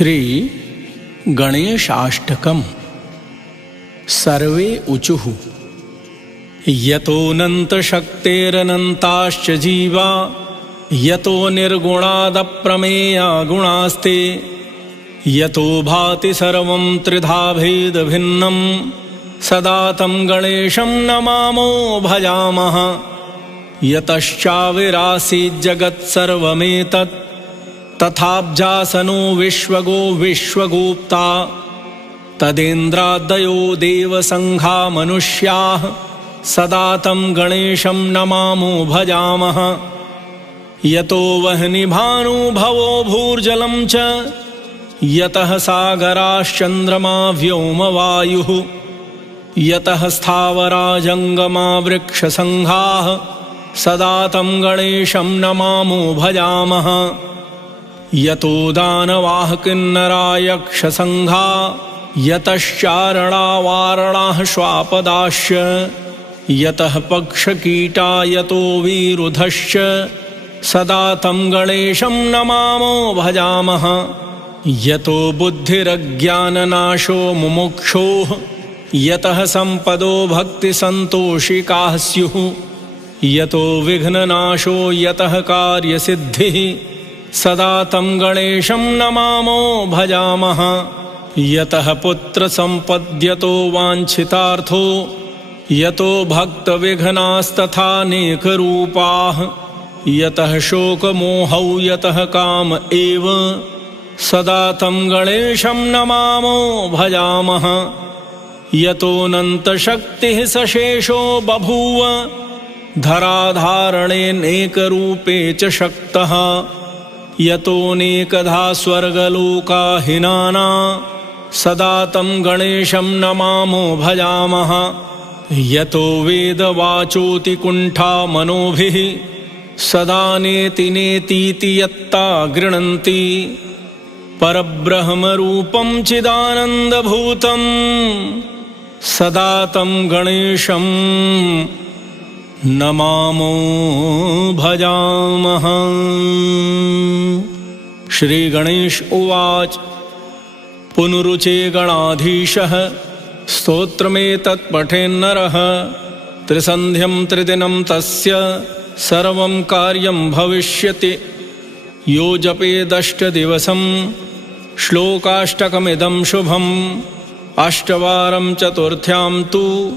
श्री गणेशाष्टकम्। सर्वे ऊचुः यतोऽनन्तशक्तेरनन्ताश्च जीवा, यतो निर्गुणादप्रमेया गुणास्ते, यतो भाति सर्वं त्रिधा भेदभिन्नं, सदा तं गणेशं नमामो भजामः। यतश्चाविरासीज्जगत्सर्वमेतत्, तथाब्जासनो विश्वगो विश्वगोप्ता, तदेन्द्रादयो देवसङ्घा मनुष्याः, सदा तं गणेशं नमामो भजामः। यतो वह्निभानुभवो भूर्जलं च, यतः सागराश्चन्द्रमा व्योमवायुः, यतः स्थावरा जङ्गमा वृक्षसङ्घाः, सदा तं गणेशं नमामो भजामः। यतो दानवाः किन्नरा यक्षसङ्घा, यतश्चारणा वारणाः श्वापदाश्च, यतः पक्षकीटा यतो विरुधश्च, सदा तं गणेशं नमामो भजामः। यतो बुद्धिरज्ञाननाशो मुमुक्षोः, यतः सम्पदो भक्तिसन्तोषिकाः स्युः, यतो विघ्ननाशो यतः कार्यसिद्धिः, सदा तं गणेशं नमामो भजामः। यतः पुत्रसम्पद्यतो वाञ्छितार्थो, यतो भक्तविघ्नास्तथानेकरूपाः, यतः शोकमोहौ यतः काम एव, सदा तं गणेशं नमामो भजामः। यतोऽनन्तशक्तिः सशेषो बभूव, धराधारणेनेकरूपे च शक्तः, यतोऽनेकधा स्वर्गलोकाहिनाना, सदा तं गणेशं नमामो भजामः। यतो वेदवाचोति कुण्ठा मनोभिः, सदा नेति नेतीति यत्ता गृह्णन्ति, परब्रह्मरूपं चिदानन्दभूतं, सदा तं गणेशं नमामो भजामः। श्री गणेश उवाच। पुनरुचे गणाधीशः स्तोत्रमेतत् पठेन्नरः, त्रिसन्ध्यं त्रिदिनं तस्य सर्वं कार्यं भविष्यति। यो जपेदष्टदिवसं श्लोकाष्टकमिदं शुभम्, अष्टवारं चतुर्थ्यां तु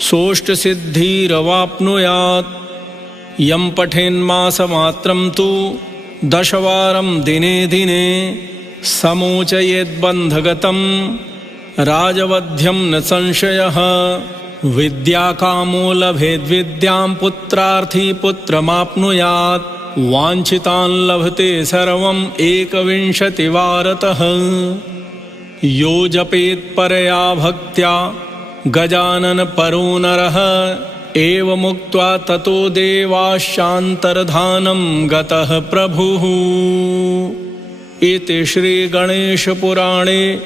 सोऽष्टसिद्धिरवाप्नुयात्। यं पठेन्मासमात्रं तु दशवारं दिने दिने, समोचयेद्बन्धगतं राजवध्यं न संशयः। विद्याकामो लभेद्विद्यां, पुत्रार्थी पुत्रमाप्नुयात्। वाञ्छितान् लभते सर्वम् एकविंशतिवारतः। यो जपेत्परया भक्त्या गजानन परो नरः, एवमुक्त्वा ततो देवाश्चान्तर्धानं गतः प्रभुः। इति श्रीगणेशपुराणे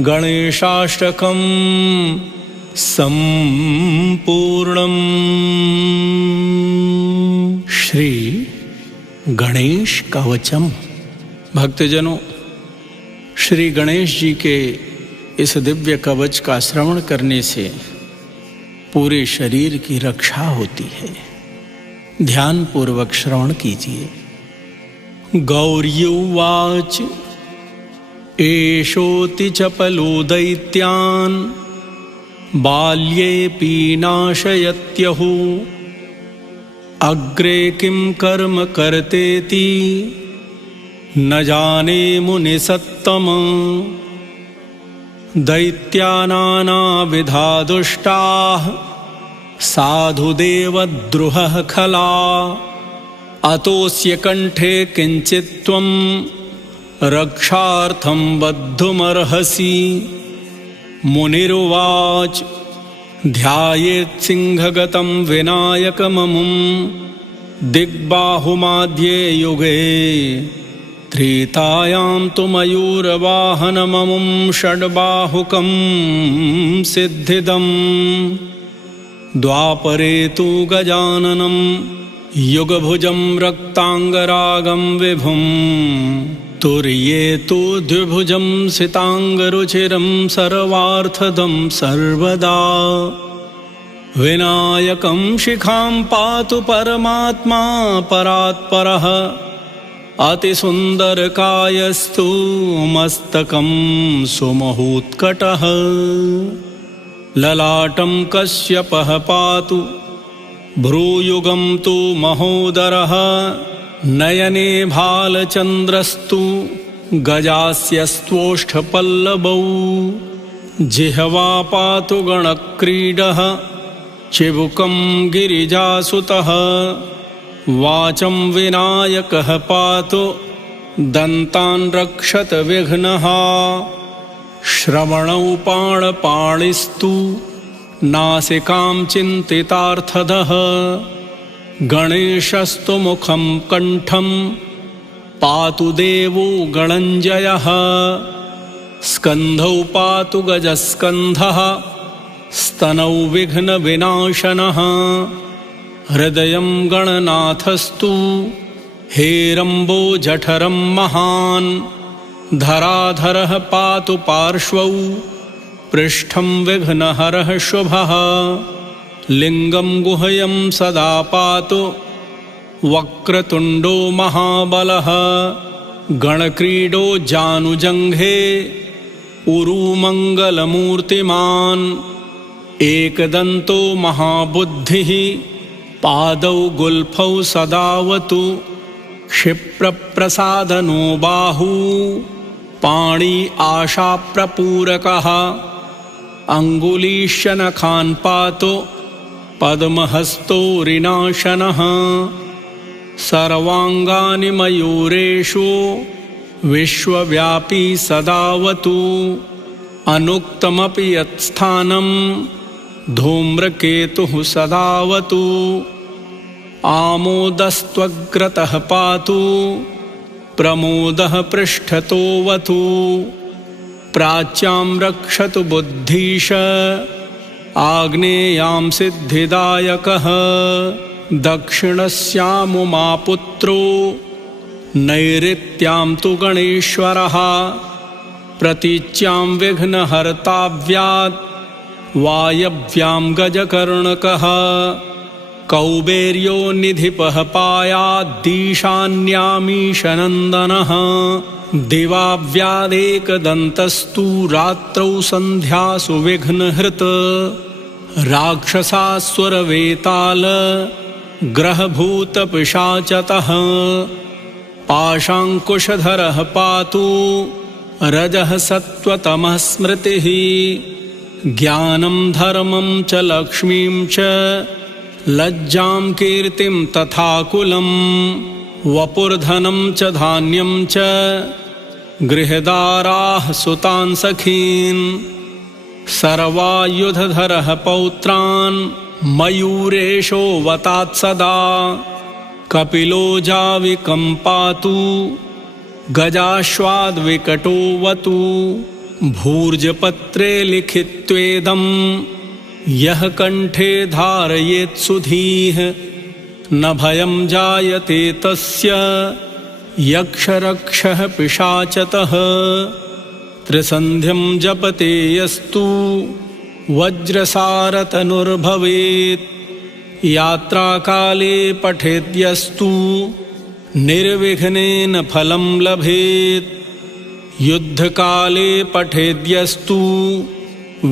गणेशाष्टकं सम्पूर्णम्। श्री गणेश कवचम। भक्तजनों, श्री गणेश जी के इस दिव्य कवच का श्रवण करने से पूरे शरीर की रक्षा होती है। ध्यान पूर्वक श्रवण कीजिए। गौर्युवाच। एषोति चपलो दैत्यान्, बाल्येऽपि नाशयत्यहो। अग्रे किं कर्म कर्तेति, न जाने मुनिसत्तम। दैत्यानानाविधा दुष्टाः, साधुदेवद्रुहः खला। अतोऽस्य कण्ठे किञ्चित्त्वं, रक्षार्थं बद्धुमर्हसि। मुनिरुवाच। ध्यायेत्सिंहगतं विनायकममुं, दिग्बाहुमाद्ये युगे। त्रेतायां तु मयूरवाहनममुं, षड्बाहुकं सिद्धिदम्। द्वापरे तु गजाननं, युगभुजं रक्तांगरागं विभुं। तुर्येतु द्विभुजं सिताङ्गरुचिरं सर्वार्थदं सर्वदा विनायकं शिखां पातु परमात्मा परात्परः अतिसुन्दरकायस्तु मस्तकं सुमहूत्कटः ललाटं कश्यपः पातु भ्रूयुगं तु महोदरः नयने भालचन्द्रस्तु गजास्यस्त्वोष्ठपल्लवौ जिह्वा पातु गणक्रीडः चिबुकं गिरिजासुतः वाचं विनायकः पातु दन्तान् रक्षत विघ्नः श्रवणौ पाणिस्तु नासिकां चिन्तितार्थदः गणेशस्तु मुखं कण्ठं पातु देवो गणञ्जयः स्कन्धौ पातु गजस्कन्धः स्तनौ विघ्नविनाशनः हृदयं गणनाथस्तु हेरम्बो जठरं महान् धराधरः पातु पार्श्वौ पृष्ठं विघ्नहरः शुभः लिङ्गं गुह्यं सदा पातु वक्रतुण्डो महाबलः गणक्रीडो जानुजङ्घे उरुमङ्गलमूर्तिमान् एकदन्तो महाबुद्धिः पादौ गुल्फौ सदावतु क्षिप्रप्रसादनो बाहू पाणि आशाप्रपूरकः अङ्गुलीशनखान् पातु पद्महस्तो ऋणाशनः सर्वाङ्गानि मयूरेषु विश्वव्यापी सदावतु अनुक्तमपि यत्स्थानं धूम्रकेतुः सदावतु आमोदस्त्वग्रतः पातु प्रमोदः पृष्ठतोऽवतु प्राच्यां रक्षतु बुद्धीश आग्नेयां सिद्धिदायकः दक्षिणस्यामुमापुत्रो नैऋत्यां तु गणेश्वरः प्रतीच्यां विघ्नहर्ताव्यात् वायव्यां गजकर्णकः कौबेर्यो निधिपः पायाद्दीशान्यामीशनन्दनः दिवाव्यादेकदन्तस्तु रात्रौ सन्ध्यासु विघ्नहृत् राक्षसास्वरवेताल ग्रहभूतपिशाचतः पाशाङ्कुशधरः पातु रजः सत्त्वतमः स्मृतिः ज्ञानं धर्मं च लक्ष्मीं च लज्जां कीर्तिं तथा कुलं वपुर्धनं च धान्यं च गृहदाराः सुतान् सखीन् सर्वायुधधरः पौत्रान् मयूरेशो वतात् सदा कपिलो जाविकं पातु गजाश्वाद्विकटोऽवतु भूर्जपत्रे लिखित्वेदं यः कण्ठे धारयेत्सुधीः न भयं जायते तस्य यक्षरक्षः पिशाचतः त्रिसन्ध्यं जपते यस्तु वज्रसारतनुर्भवेत् यात्राकाले पठेद्यस्तु निर्विघ्नेन फलं लभेत् युद्धकाले पठेद्यस्तु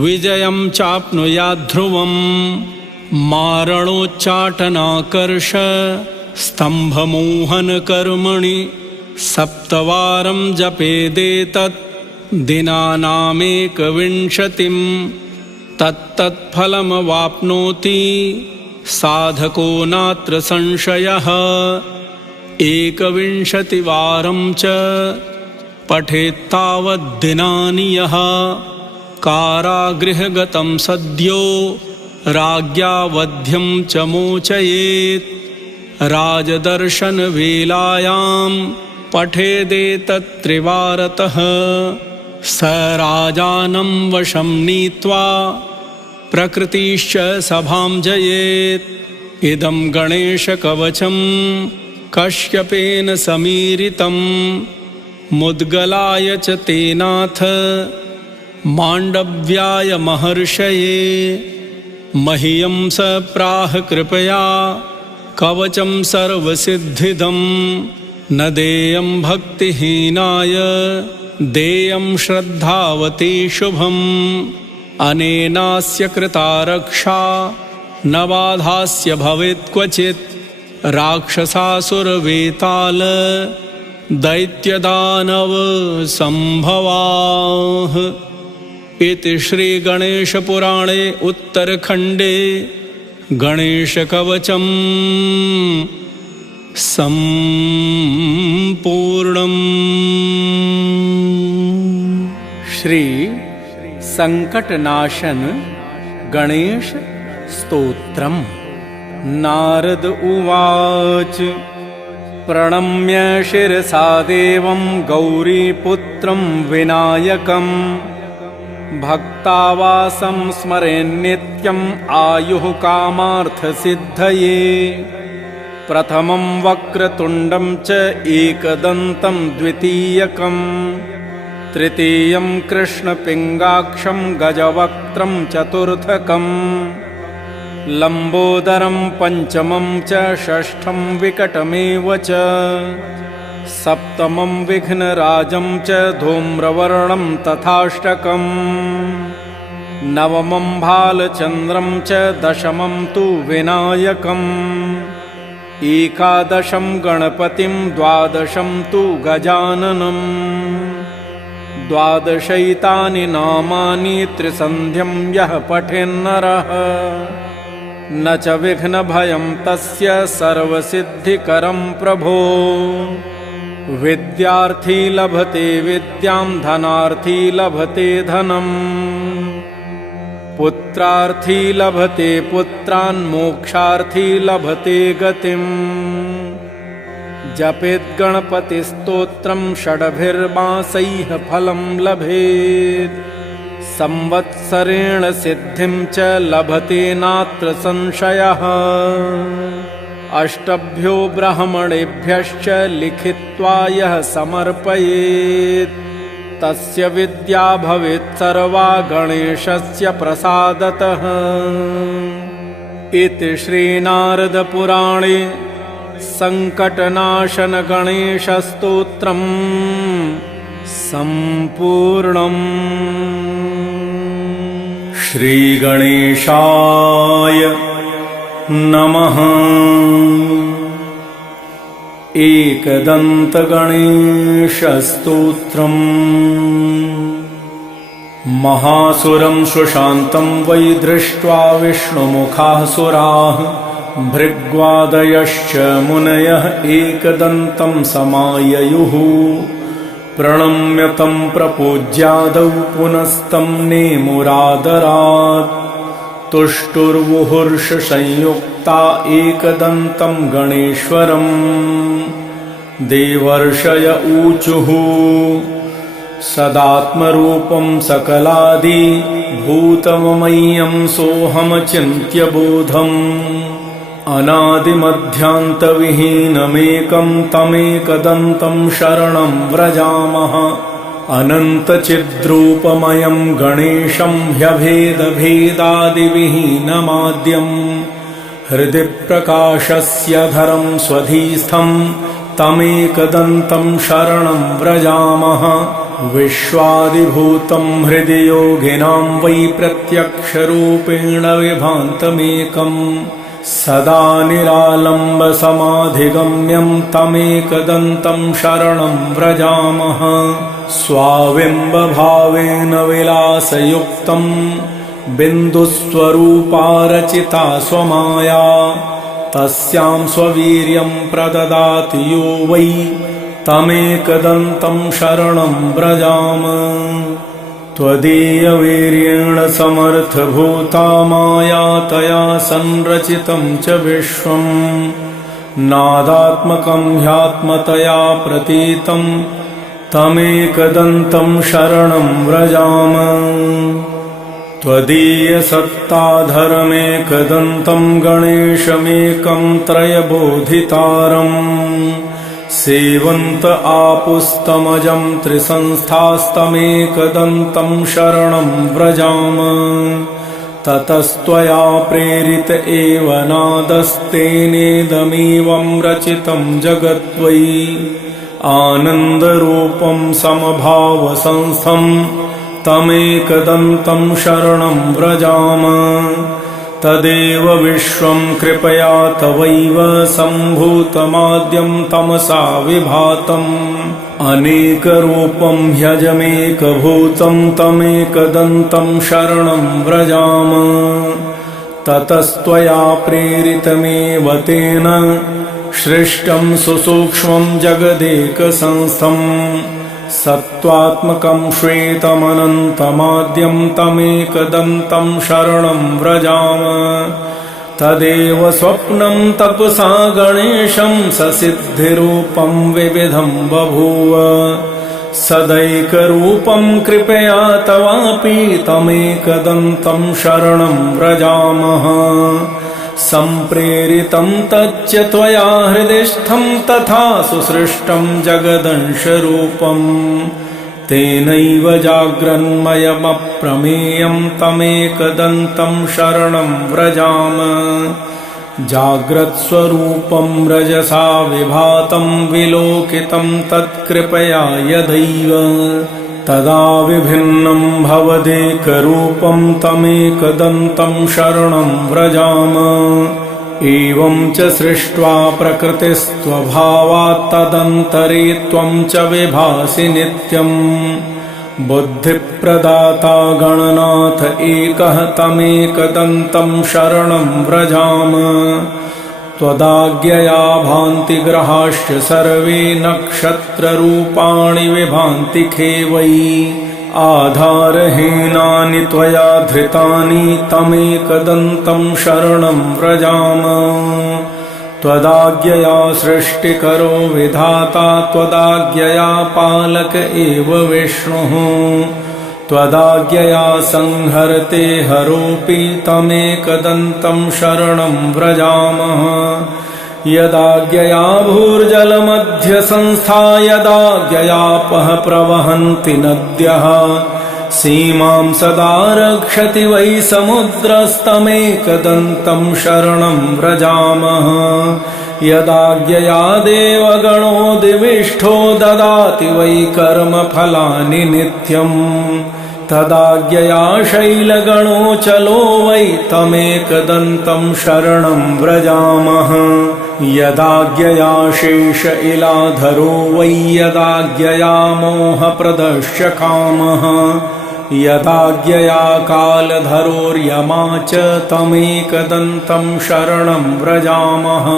विजयं चाप्नुयात् ध्रुवम् मारणोच्चाटनाकर्ष स्तम्भमोहनकर्मणि सप्तवारं जपेदेतत् दिनानामेकविंशतिं तत्तत्फलमवाप्नोति साधको नात्र संशयः 21वारं च पठेत्तावद्दिनानि यः कारागृहगतं सद्यो राज्ञा वध्यं च मोचयेत् राजदर्शनवेलायां पठेदेतत्त्रिवारतः स राजानं वशं नीत्वा प्रकृतिश्च सभां जयेत् इदं गणेशकवचं कश्यपेन समीरितं मुद्गलाय च तेनाथ माण्डव्याय महर्षये मह्यं स प्राह कृपया कवचं सर्वसिद्धिदं न देयं भक्तिहीनाय देयं श्रद्धावते शुभम् अनेनास्य कृता रक्षा न बाधास्य भवेत् क्वचित् राक्षसासुरवेताल दैत्यदानव संभवाः। इति श्रीगणेशपुराणे उत्तरखण्डे गणेशकवचं सम्पूर्णम्। श्री संकटनाशन गणेश स्तोत्रम्। नारद उवाच प्रणम्य शिरसा देवं गौरीपुत्रं विनायकं भक्तावासं स्मरेन्नित्यम् आयुः कामार्थसिद्धये प्रथमं वक्रतुण्डं च एकदन्तं द्वितीयकं तृतीयं कृष्णपिङ्गाक्षं गजवक्त्रं चतुर्थकं लम्बोदरं पञ्चमं च षष्ठं विकटमेव च सप्तमं विघ्नराजं च धूम्रवर्णं तथाष्टकं नवमं भालचन्द्रं च दशमं तु विनायकम् एकादशं गणपतिं द्वादशं तु गजाननम् द्वादशैतानि नामानि त्रिसन्ध्यं यः पठेन्नरः न च विघ्नभयं तस्य सर्वसिद्धिकरं प्रभो विद्यार्थी लभते विद्यां धनार्थी लभते धनम् पुत्रार्थी लभते पुत्रान् मोक्षार्थी लभते गतिम् जपेत् गणपतिस्तोत्रं षड्भिर्मासैः फलं लभेत् संवत्सरेण सिद्धिं च लभते नात्र संशयः अष्टभ्यो ब्राह्मणेभ्यश्च लिखित्वा यः समर्पयेत् तस्य विद्या भवेत् सर्वा गणेशस्य प्रसादतः। इति श्रीनारदपुराणे संकटनाशन गणेशस्तोत्रम् सम्पूर्णम्। श्रीगणेशाय नमः। एकदन्तगणेशस्तोत्रम्। महासुरं सुशान्तं वै दृष्ट्वा विष्णुमुखासुराः भृग्वादयश्च मुनयः एकदन्तं समाययुः प्रणम्य तं प्रपूज्यादौ पुनस्तं नेमुरादरात् तुष्टुर्वुहुर्षसंयुक्ता एकदन्तं गणेश्वरम् देवर्षय ऊचुः सदात्मरूपं सकलादिभूतममह्यं सोऽहमचिन्त्य बोधम् अनादिमध्यान्तविहीनमेकं तमेकदन्तं शरणं व्रजामः अनन्तचिद्रूपमयं गणेशं ह्यभेदभेदादिविहीनमाद्यं हृदि प्रकाशस्य धरं स्वधीस्थं तमेकदन्तं शरणं व्रजामः विश्वादिभूतं हृदि योगिनां वै प्रत्यक्षरूपेण विभान्तमेकम् सदा निरालम्बसमाधिगम्यं तमेकदन्तं शरणं व्रजामः स्वाविम्बभावेन विलासयुक्तं बिन्दुस्वरूपारचिता स्वमाया तस्यां स्ववीर्यं प्रददाति यो वै तमेकदन्तं शरणं व्रजाम त्वदीयवीर्येण समर्थभूता माया तया संरचितं च विश्वं नादात्मकं ह्यात्मतया प्रतीतं तमेकदन्तं शरणं व्रजाम त्वदीयसत्ताधरमेकदन्तं गणेशमेकं त्रयबोधितारम् सेवन्त आपुस्तमजं त्रिसंस्थास्तमेकदन्तं शरणं व्रजाम ततस्त्वया प्रेरित एव नादस्तेनेदमेवं रचितं जगद्वै आनन्दरूपं समभावसंस्थं तमेकदन्तं शरणं व्रजाम तदेव विश्वं कृपया तवैव सम्भूतमाद्यं तमसा विभातम् अनेकरूपं ह्यजमेकभूतं तमेकदन्तं शरणं व्रजाम ततस्त्वया प्रेरितमेव तेन सृष्टं सुसूक्ष्मं जगदेकसंस्थम् सत्त्वात्मकं श्वेतमनन्तमाद्यं तमेकदन्तं शरणं व्रजाम तदेव स्वप्नं तपसा गणेशं ससिद्धिरूपं विविधं बभूव सदैकरूपं कृपया तवापि तमेकदन्तं शरणं व्रजामः सम्प्रेरितं तच्च त्वया हृदिस्थं तथा सुसृष्टं जगदंशरूपम् तेनैव जाग्रन्मयमप्रमेयं तमेकदन्तं शरणं व्रजाम जाग्रत्स्वरूपं रजसा विभातं विलोकितं तत्कृपया यदैव तदा विभिन्नं भवदेकरूपं तमेकदन्तं शरणं व्रजाम एवं च सृष्ट्वा प्रकृतिस्त्वभावात् तदन्तरे त्वं च विभासि नित्यम् बुद्धिप्रदाता गणनाथ एकः तमेकदन्तं शरणं व्रजाम त्वदाज्ञया भान्ति ग्रहाश्च सर्वे नक्षत्ररूपाणि विभान्ति खेवै आधारहीनानि त्वया धृतानि तमेकदन्तं शरणं व्रजाम त्वदाज्ञया सृष्टिकरो विधाता त्वदाज्ञया पालक एव विष्णुः त्वदाज्ञया संहरते हरोऽपि तमेकदन्तं शरणं व्रजामः यदाज्ञया भूर्जलमध्यसंस्था यदाज्ञयापः प्रवहन्ति नद्यः सीमां सदा रक्षति वै समुद्रस्तमेकदन्तं शरणं व्रजामः यदाज्ञया देवगणो दिविष्ठो ददाति वै कर्मफलानि नित्यम् तदाज्ञया शैलगणो चलो वै तमेकदन्तं शरणं व्रजामः यदाज्ञया शेष इलाधरो वै यदाज्ञया मोहप्रदश्च कामः यदाज्ञया कालधरोर्यमा च तमेकदन्तं शरणं व्रजामः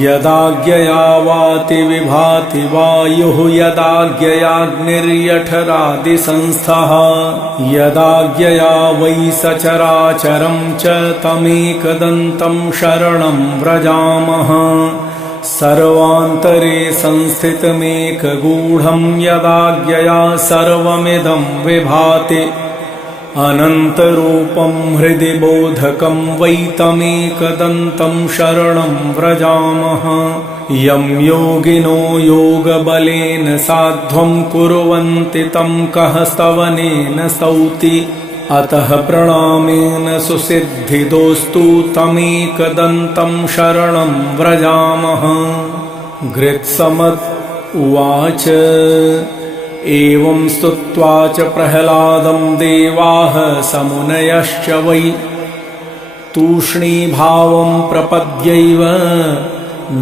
यदाज्ञया वाति विभाति वायुः यदाज्ञयाग्निर्यठरादिसंस्थः यदाज्ञया वै सचराचरं च तमेकदन्तं शरणं व्रजामः सर्वान्तरे संस्थितमेकगूढं यदाज्ञया सर्वमिदं विभाति अनन्तरूपं हृदि बोधकं वै तमेकदन्तं शरणं व्रजामः यं योगिनो योगबलेन साध्वं कुर्वन्ति तं कः स्तवनेन स्तौति अतः प्रणामेन सुसिद्धिदोस्तु तमेकदन्तं शरणं व्रजामः गृत्समत् उवाच एवं स्तुत्वा च प्रह्लादं देवाः समुनयश्च वै तूष्णीभावं प्रपद्यैव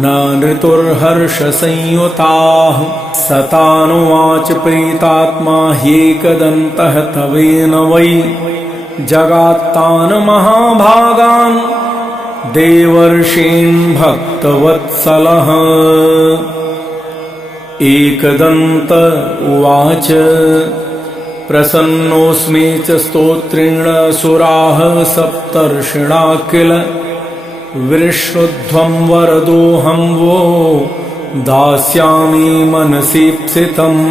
न नृतुर्हर्षसंयुताः सतानुवाच प्रीतात्मा ह्येकदन्तः तवेन वै जगात्तान् महाभागान् देवर्षीन् भक्तवत्सलः एकदन्त उवाच प्रसन्नोऽस्मि च स्तोत्रेण सुराः सप्तर्षिणा किल विष्णुध्वं वरदोऽहं वो दास्यामि मनसीप्सितम्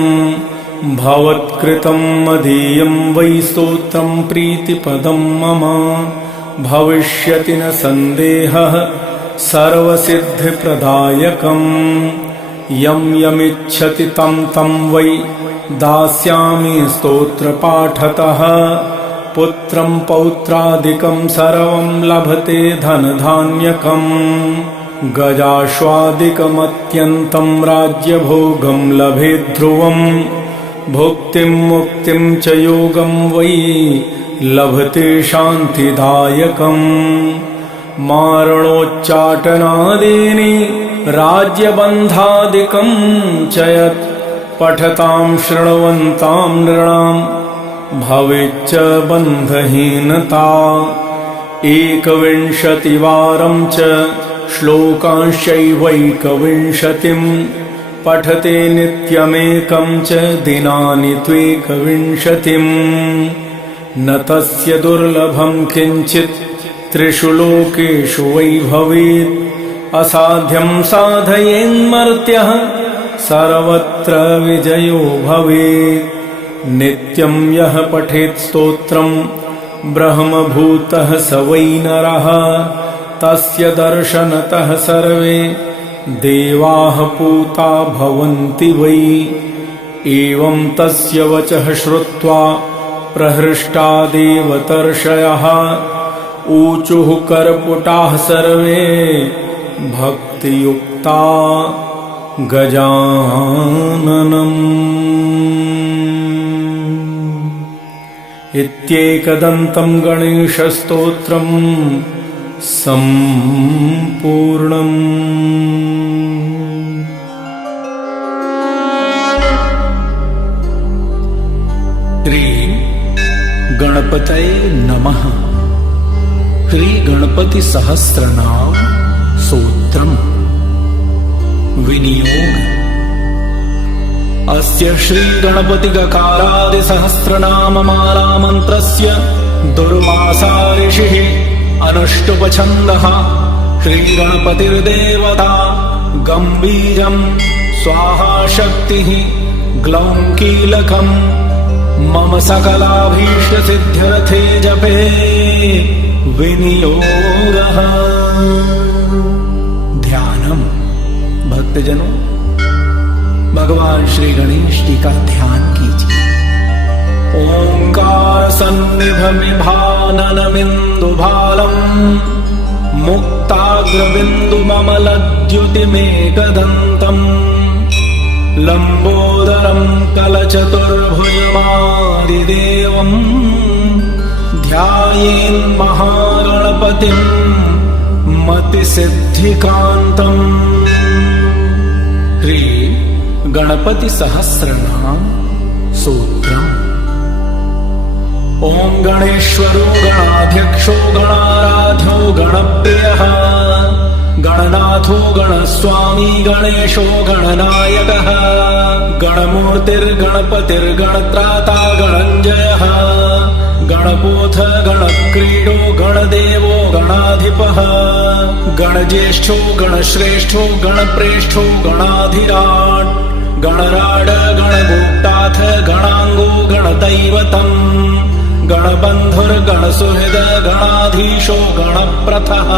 भवत्कृतं मदीयं वै स्तोत्रं प्रीतिपदं मम भविष्यति न सन्देहः सर्वसिद्धिप्रदायकम् यं यमिच्छति तं तं वै दास्यामि स्तोत्रपाठतः पुत्रं पौत्रादिकं सर्वं लभते धनधान्यकम् गजाश्वादिकमत्यन्तं राज्यभोगं लभेत् ध्रुवम् भुक्तिं मुक्तिं च योगं वै लभते शान्तिदायकम् मारणोच्चाटनादीनि राज्यबन्धादिकं च यत् पठतां शृण्वन्तां नृणां भवेच्च बन्धहीनता 21 च श्लोकांश्चैवैकविंशतिं पठते नित्यमेकं च दिनानि त्वेकविंशतिं न तस्य दुर्लभं किञ्चित् त्रिषु लोकेषु वै भवेत् असाध्यं साधयेन्मर्त्यः सर्वत्र विजयो भवेत् नित्यं यः पठेत् स्तोत्रं ब्रह्मभूतः स वै नरः तस्य दर्शनतः सर्वे देवाः पूता भवन्ति वै एवं तस्य वचः श्रुत्वा प्रहृष्टा देवतर्षयः ऊचुः कर्पुटाः सर्वे भक्तियुक्ता गजाननम् इत्येकदन्तं गणेशस्तोत्रम् सम्पूर्णम्। श्री गणपतये नमः। श्री गणपति सहस्रनाम स्तोत्रम् विनियोग। अस्य श्री गणपति गकारादि सहस्रनाममाला मंत्रस्य दुर्वासा ऋषिः अनुष्टुप् श्री गणपतिर्देवता गंभीरं स्वाहा शक्तिः ग्लौं कीलकम् मम सकलाभीष्ट सिद्ध्यर्थे जपे विनियोगः। ध्यानम्। भक्तजनों, भगवान श्री गणेश जी का ध्यान कीजिए। ओंकार सन्निभमिभाननमिन्दुभालम् मुक्ताग्रबिन्दुममलद्युतिमेकदन्तम् लम्बोदरं कलचतुर्भुजमादिदेवम् ध्यायेन्महागणपतिं मतिसिद्धिकान्तम्। श्री गणपति सहस्रनाम स्तोत्रम्। ओं गणेश्वरो गणाध्यक्षो गणाराध्यो गणप्रियः गणनाथो गणस्वामी गणेशो गणनायकः गणमूर्तिर्गणपतिर्गणत्राता गणञ्जयः गणपोथ गणक्रीडो गणदेवो गणाधिपः गणज्येष्ठो गणश्रेष्ठो गणप्रेष्ठो गणाधिराट् गणराड गणगोप्ताथ गणाङ्गो गणदैवतम् गणबन्धुर्गणसुहृद गणाधीशो गणप्रथः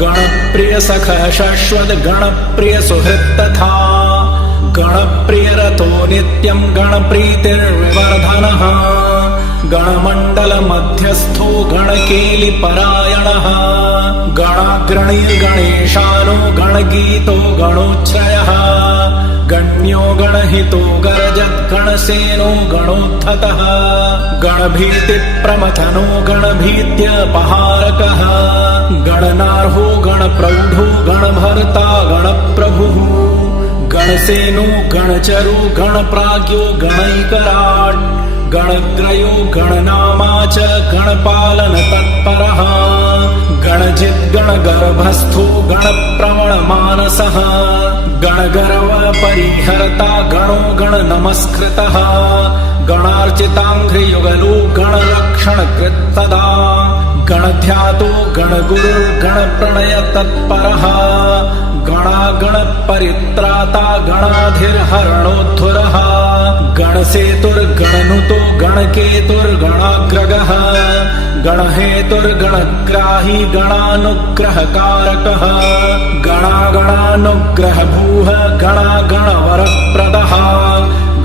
गणप्रियसखः शाश्वत गणप्रियसुहृत् तथा गणप्रियरतो नित्यं गणप्रीतिर्विवर्धनः गणमण्डलमध्यस्थो गणकेलिपरायणः गणाग्रणीर्गणेशानो गणगीतो गणोच्छ्रयः गण्यो गणहितो गरजत् गणसेनो गणोत्थतः गणभीतिप्रमथनो गणभीत्यपहारकः गणनार्हो गणप्रौढो गणभर्ता गणप्रभुः गणसेनो गणचरो गणप्राज्ञो गणैकराट् गणग्रयो गणनामा च गणपालन तत्परः गणजित् गणगर्भस्थो गणप्रवणमानसः गणगर्व परिहर्ता गणो गणनमस्कृतः गणार्चिताङ्घ्रियुगलो गणलक्षणकृत्तदा गणध्यातो गणगुरुर्गणप्रणय तत्परः गणागणपरित्राता गणाधिर्हरणोद्धुरः गणसेतुर्गणनुतो गण गणकेतुर्गणाग्रगः गणहेतुर्गणग्राही गणानुग्रहकारकः गणागणानुग्रहभूः गणागणवरप्रदः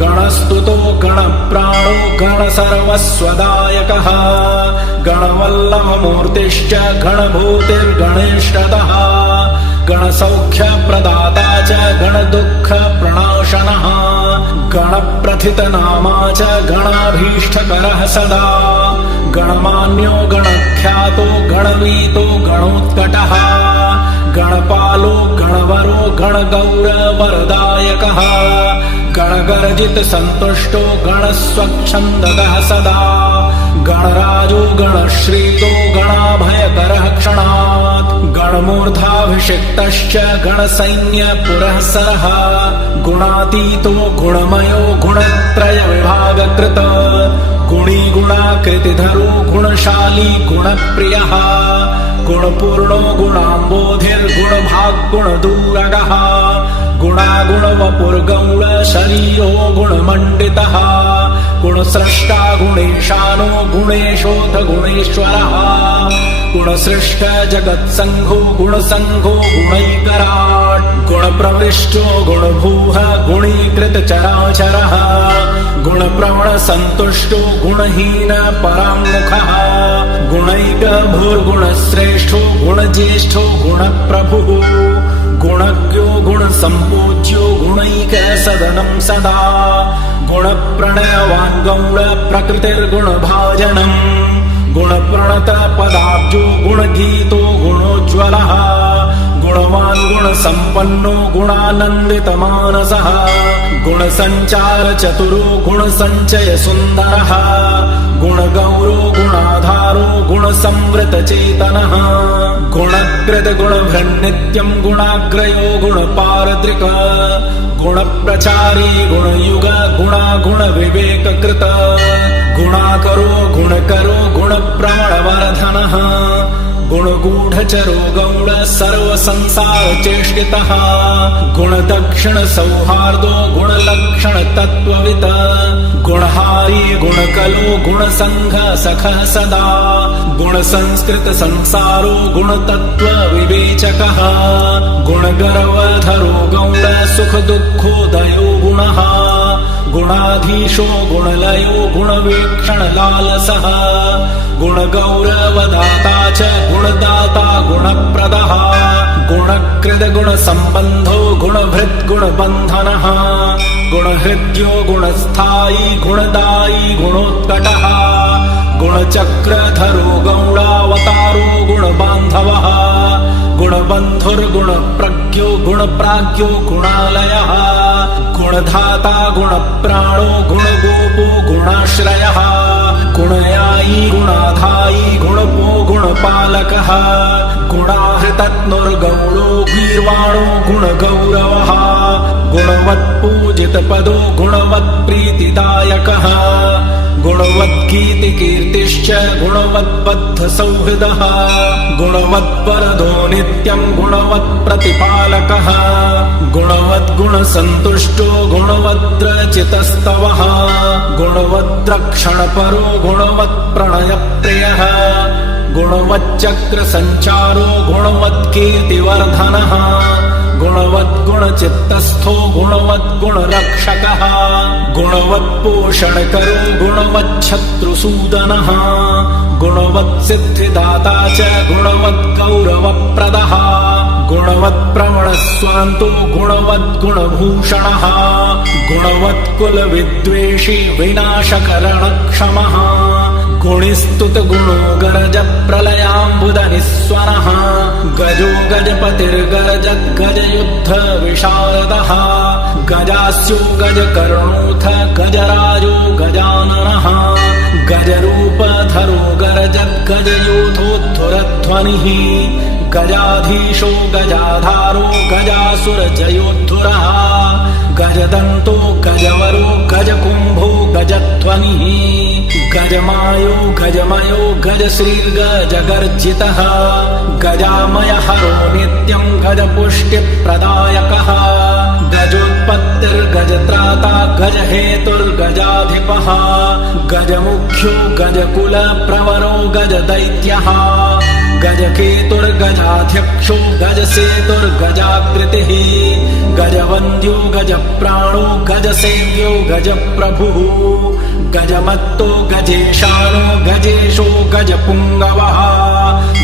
गणस्तुतो गणप्राणो गणसर्वस्वदायकः गणवल्लभमूर्तिश्च गणभूतिर्गणेष्टदः गणसौख्यप्रदाता च गणदुःखप्रणाशनः गणप्रथितनामा च गणाभीष्टकरः सदा गणमान्यो गणख्यातो गणवीतो गणोत्कटः गणपालो गणवरो गणगौरवरदायकः गणगर्जितसन्तुष्टो गणस्वच्छन्दः सदा गणराजो गणश्रीतो गणाभयकरः क्षणात् गणमूर्धाभिषिक्तश्च गणसैन्यपुरःसरः गुणातीतो गुणमयो गुणत्रयविभागकृत गुणी गुणाकृतिधरो गुणशाली गुणप्रियः गुणपूर्णो गुणाम्बोधिर्गुणभाग्गुणदूरगः गुणागुणवपुर्गौण शरीरो गुणमण्डितः गुणस्रष्टा गुणेशानो गुणेशोऽथ गुणेश्वरः गुणसृष्ट जगत्सङ्घो गुणसङ्घो गुणैकराट् गुणप्रविष्टो गुणभूः गुणीकृतचराचरः गुणप्रवणसन्तुष्टो गुणहीन पराङ्मुखः गुणैकभूर्गुणश्रेष्ठो गुणज्येष्ठो गुणप्रभुः गुणज्ञो गुणसम्पूज्यो गुणैकसदनं सदा गुणप्रणयवान् गौणप्रकृतिर्गुणभाजनम् गुणप्रणतपदाब्जो गुणगीतो गुणोज्ज्वलः गुणवान् गुणसम्पन्नो गुणानन्दितमानसः गुणसञ्चारचतुरो गुणसञ्चयसुन्दरः गुणगौरो गुणाधारो गुणसंवृतचेतनः गुणकृतगुणभृन्नित्यम् गुणाग्रयो गुणपारद्रिक गुणप्रचारी गुणयुग गुणागुणविवेककृत गुणाकरो गुणकरो गुणप्रमणवर्धनः गुणगूढचरो गौण सर्वसंसारचेष्टितः गुणदक्षिणसौहार्दो गुणलक्षणतत्त्ववित् गुणहारी गुणकलो गुणसङ्घसखः सदा गुणसंस्कृतसंसारो गुणतत्त्वविवेचकः गुणगर्वधरो गौण सुखदुःखोदयो गुणः गुणाधीशो गुणलयो गुणवीक्षणलालसः गुणगौरवदाता च गुणदाता गुणप्रदः गुणकृतगुणसम्बन्धो गुणभृद्गुणबन्धनः गुणहृद्यो गुणस्थायी गुणदायी गुणोत्कटः गुणचक्रधरो गौणावतारो गुणबान्धवः गुणबन्धुर्गुणप्रज्ञो गुणप्राज्ञो गुणालयः गुणधाता गुणप्राणो गुणगोपो गुणाश्रयः गुणयायी गुणाधायी गुणपो गुणपालकः गुणाहृतत्नुर्गौणो गीर्वाणो गुणगौरवः गुणवत्पूजितपदो गुणवत्प्रीतिदायकः गुणवद्गीतिकीर्तिश्च गुणवद्बद्धसौहृदः गुणवद्वरदो नित्यम् गुणवत्प्रतिपालकः गुणवद्गुणसन्तुष्टो गुणवद्रचितस्तवः गुणवद्रक्षणपरो गुणवत्प्रणयप्रियः गुणवच्चक्रसञ्चारो गुणवत्कीर्तिवर्धनः गुणवद्गुणचित्तस्थो गुणवद्गुणरक्षकः गुणवत्पोषणकरो गुणवच्छत्रुसूदनः गुणवत्सिद्धिदाता च गुणवद्गौरवप्रदः गुणवत्प्रवणस्वान्तो गुणवद्गुणभूषणः गुणवत्कुलविद्वेषी विनाशकरणक्षमः गुणिस्तुतगुणो गरज प्रलयाम्बुदनिस्वनः गजो गजपतिर्गरजद्गजयुद्ध विशारदः गजास्यो गजकर्णोऽथ गजराजो गजाननः गजरूपधरो गरजद्गजयोधोद्धुरध्वनिः गजाधीशो गजाधारो गजासुरजयोद्धुरः गजदन्तो गजवरो गजकुम्भो गजध्वनिः गजमायो गजमयो गजश्रीर्गजगर्जितः गजामयहरो नित्यम् गजपुष्टिप्रदायकः गजोत्पत्ति गजत्राता गजहेतुर्गजाधिपः गजमुख्यो गजकुलप्रवरो गजदैत्यः गजकेतुर्गजाध्यक्षो गजसेतुर्गजाकृतिः गजवन्द्यो गजप्राणो गजसेव्यो गजप्रभुः गजमत्तो गजेशानो गजेशो गजपुङ्गवः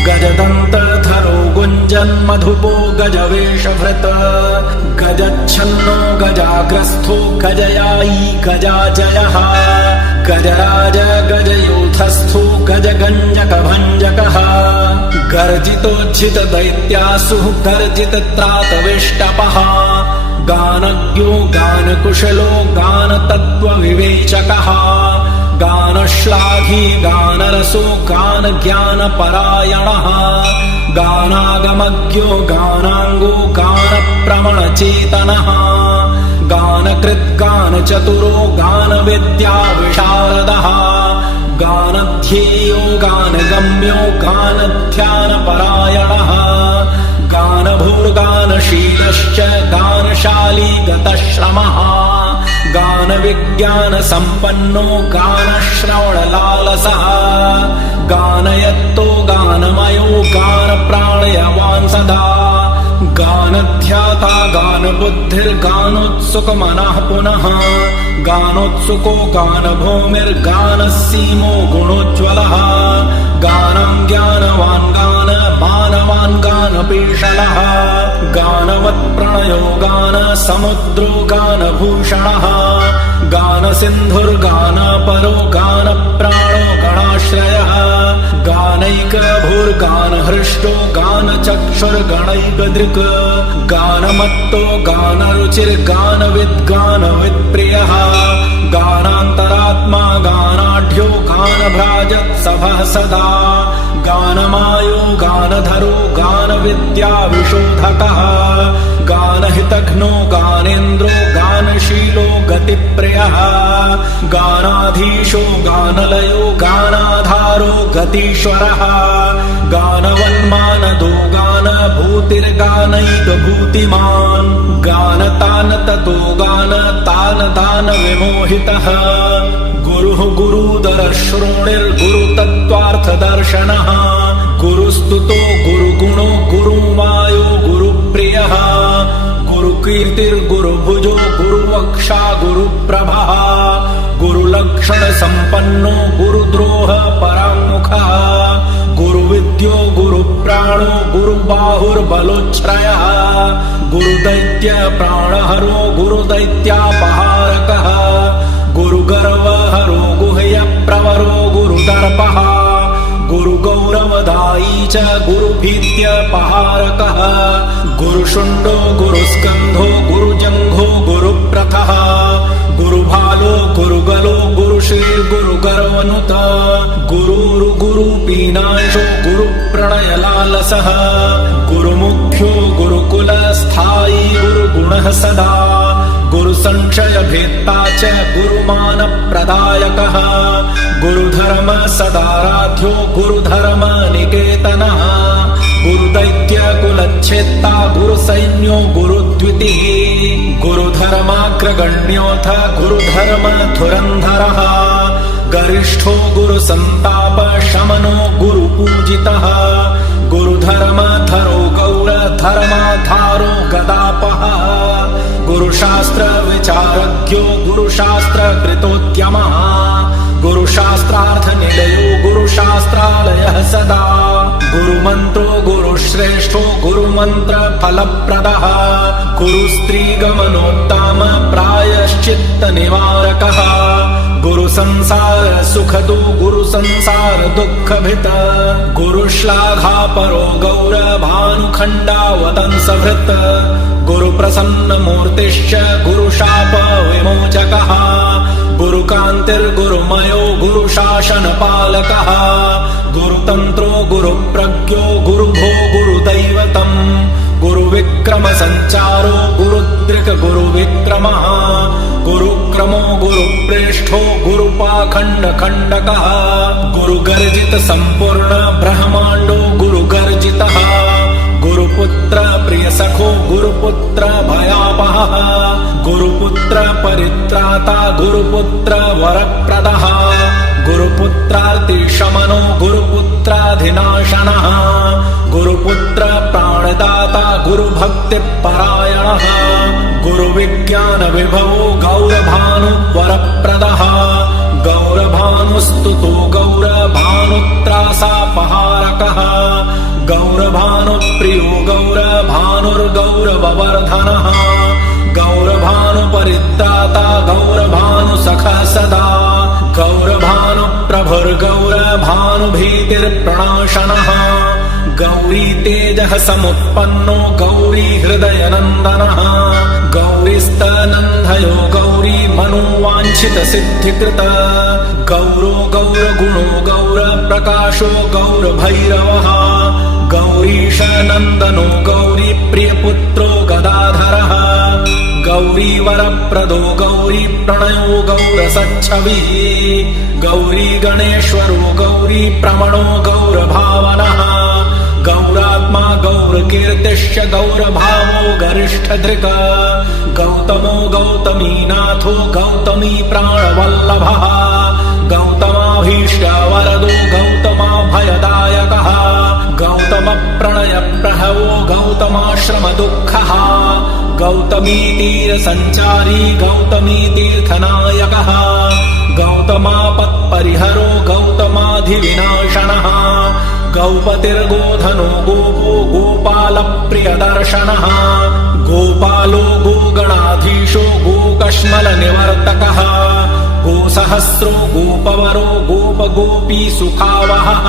गजदन्तधरो गुञ्जन्मधुपो गजवेषभृत् गजच्छन्नो गजाग्रस्थो गजयायी गजाजयः गजराज गजयूथस्थो गजगञ्जकभञ्जकः गर्जितोज्झितदैत्यासुः गर्जितत्रातवेष्टपः गानज्ञो गानकुशलो गानतत्त्वविवेचकः गानश्लाघी गानरसो गानज्ञानपरायणः गानागमज्ञो गानाङ्गो गानप्रमणचेतनः गानकृद्गानचतुरो गानविद्याविशारदः गानध्येयो गानगम्यो गानध्यानपरायणः गानभूर्गानशीलश्च गानशाली गतश्रमः गानविज्ञानसम्पन्नो गानश्रवणलालसः गानयत्तो गानमयो गानप्राणयवान् सदा गानध्याता गानबुद्धिर्गानोत्सुकमनः पुनः गानोत्सुको गानभूमिर्गानसीमो गुणोज्ज्वलः गानं ज्ञानवान् गानमानवान् गानपीशलः गानवत्प्रणयो गानसमुद्रो गानभूषणः गानसिन्धुर्गानपरो गानप्राणो गणाश्रयः गानैकभूर्गानहृष्टो गानचक्षुर्गणैकदृक् गानमत्तो गानरुचिर्गानविद्गानवित्प्रियः गानान्तरात्मा गानाढ्यो गानभ्राजत्सभः सदा गानमायो गानधरो गानविद्याविशोधकः गानहितघ्नो गानेन्द्रो गानशीलो गतिप्रियः गानाधीशो गानलयो गानाधारो गतीश्वरः गानवन्मानदो गानभूतिर्गानैकभूतिमान् गानतानततो गानतानदानविमोहितः गुरुः गुरुदरश्रोणिर्गुरुतत्त्वार्थदर्शनः गुरुस्तुतो गुरुगुणो गुरुमायो गुरुप्रियः गुरुकीर्तिर्गुरुभुजो गुरुवक्षा गुरुप्रभः गुरुलक्षणसम्पन्नो गुरुद्रोह पराङ्मुखः गुरुविद्यो गुरुप्राणो गुरुबाहुर्बलोच्छ्रयः गुरुदैत्यप्राणहरो गुरुदैत्यापहारकः गुरुगर्वहरो गुह्यप्रवरो गुरुदर्पः गुरुगौरवदायी च गुरुभीत्यपहारकः गुरुशुण्डो गुरुस्कन्धो गुरुजङ्घो गुरुप्रथः गुरुभालो गुरुगलो गुरुश्रीर्गुरुगर्वनुत गुरुरुगुरुपीनाशो गुरुप्रणयलालसः गुरुमुख्यो गुरुकुलस्थायी गुरुगुणः सदा गुरुसंशयभेत्ता च गुरुमानप्रदायकः गुरुधर्म सदाराध्यो गुरुधर्मनिकेतनः गुरुदैत्यकुलच्छेत्ता गुरुसैन्यो गुरुद्वितिः गुरुधर्माग्रगण्योऽथ गुरुधर्मधुरन्धरः गरिष्ठो गुरुसन्तापशमनो गुरुपूजितः गुरुधर्मधरो गौरधर्माधारो गदापः गुरुशास्त्रविचारज्ञो गुरुशास्त्रकृतोद्यमः गुरुशास्त्रार्थनिलयो गुरुशास्त्रालयः सदा गुरुमन्त्रो गुरुश्रेष्ठो गुरुमन्त्रफलप्रदः गुरुस्त्रीगमनोत्तम प्रायश्चित्तनिवारकः गुरुसंसारसुखदो गुरुसंसारदुःखभित् गुरुश्लाघापरो गौरभानुखण्डावतंसभृत् गुरुप्रसन्नमूर्तिश्च गुरुशापविमोचकः गुरुकान्तिर्गुरुमयो गुरुशासनपालकः गुरुतन्त्रो गुरुप्रज्ञो गुरुभो गुरुदैवतम् गुरुविक्रमसञ्चारो गुरुदृक् गुरुविक्रमः गुरुक्रमो गुरुप्रेष्ठो गुरुपाखण्डखण्डकः गुरुगर्जितसम्पूर्ण ब्रह्माण्डो गुरुगर्जितः गुरुपुत्र प्रिय प्रियसखो गुरुपुत्र भयापहः गुरुपुत्र परित्राता गुरुपुत्र वरप्रदः गुरुपुत्रार्तिशमनो गुरुपुत्राधिनाशनः गुरुपुत्र प्राणदाता गुरुभक्तिपरायणः गुरुविज्ञानविभवो गौरभानु वरप्रदः गौरभानुस्तुतो गौरभानुत्रासापहारकः गौरभानुप्रियो गौरभानुर्गौरववर्धनः गौरभानुपरित्राता गौरभानुसखः सदा गौरभानुप्रभुर्गौरभानुभीतिर्प्रणाशनः गौरी तेजः समुत्पन्नो गौरी हृदयनन्दनः गौरीस्तनन्धयो गौरी मनोवाञ्छितसिद्धिकृत गौरो गौरगुणो गौरप्रकाशो गौरभैरवः गौरीशनन्दनो गौरी प्रियपुत्रो गदाधरः गौरी वरप्रदो गौरी प्रणयो गौरसच्छविः गौरी गणेश्वरो गौरी प्रमणो गौरभावनः गौरात्मा गौरकीर्तिश्च गौरभावो गरिष्ठधृक गौतमो गौतमीनाथो गौतमी प्राणवल्लभः गौतमाभीष्टवरदो गौतमाभयदायकः गौतमप्रणयप्रहवो गौतमाश्रमदुःखः गौतमीतीरसञ्चारी गौतमीतीर्थनायकः गौतमापत्परिहरो गौतमाधिविनाशनः गौपतिर्गोधनो गोपो गोपालप्रियदर्शनः गोपालो गोगणाधीशो गोकश्मलनिवर्तकः गोसहस्रो गोपवरो गोपगोपीसुखावहः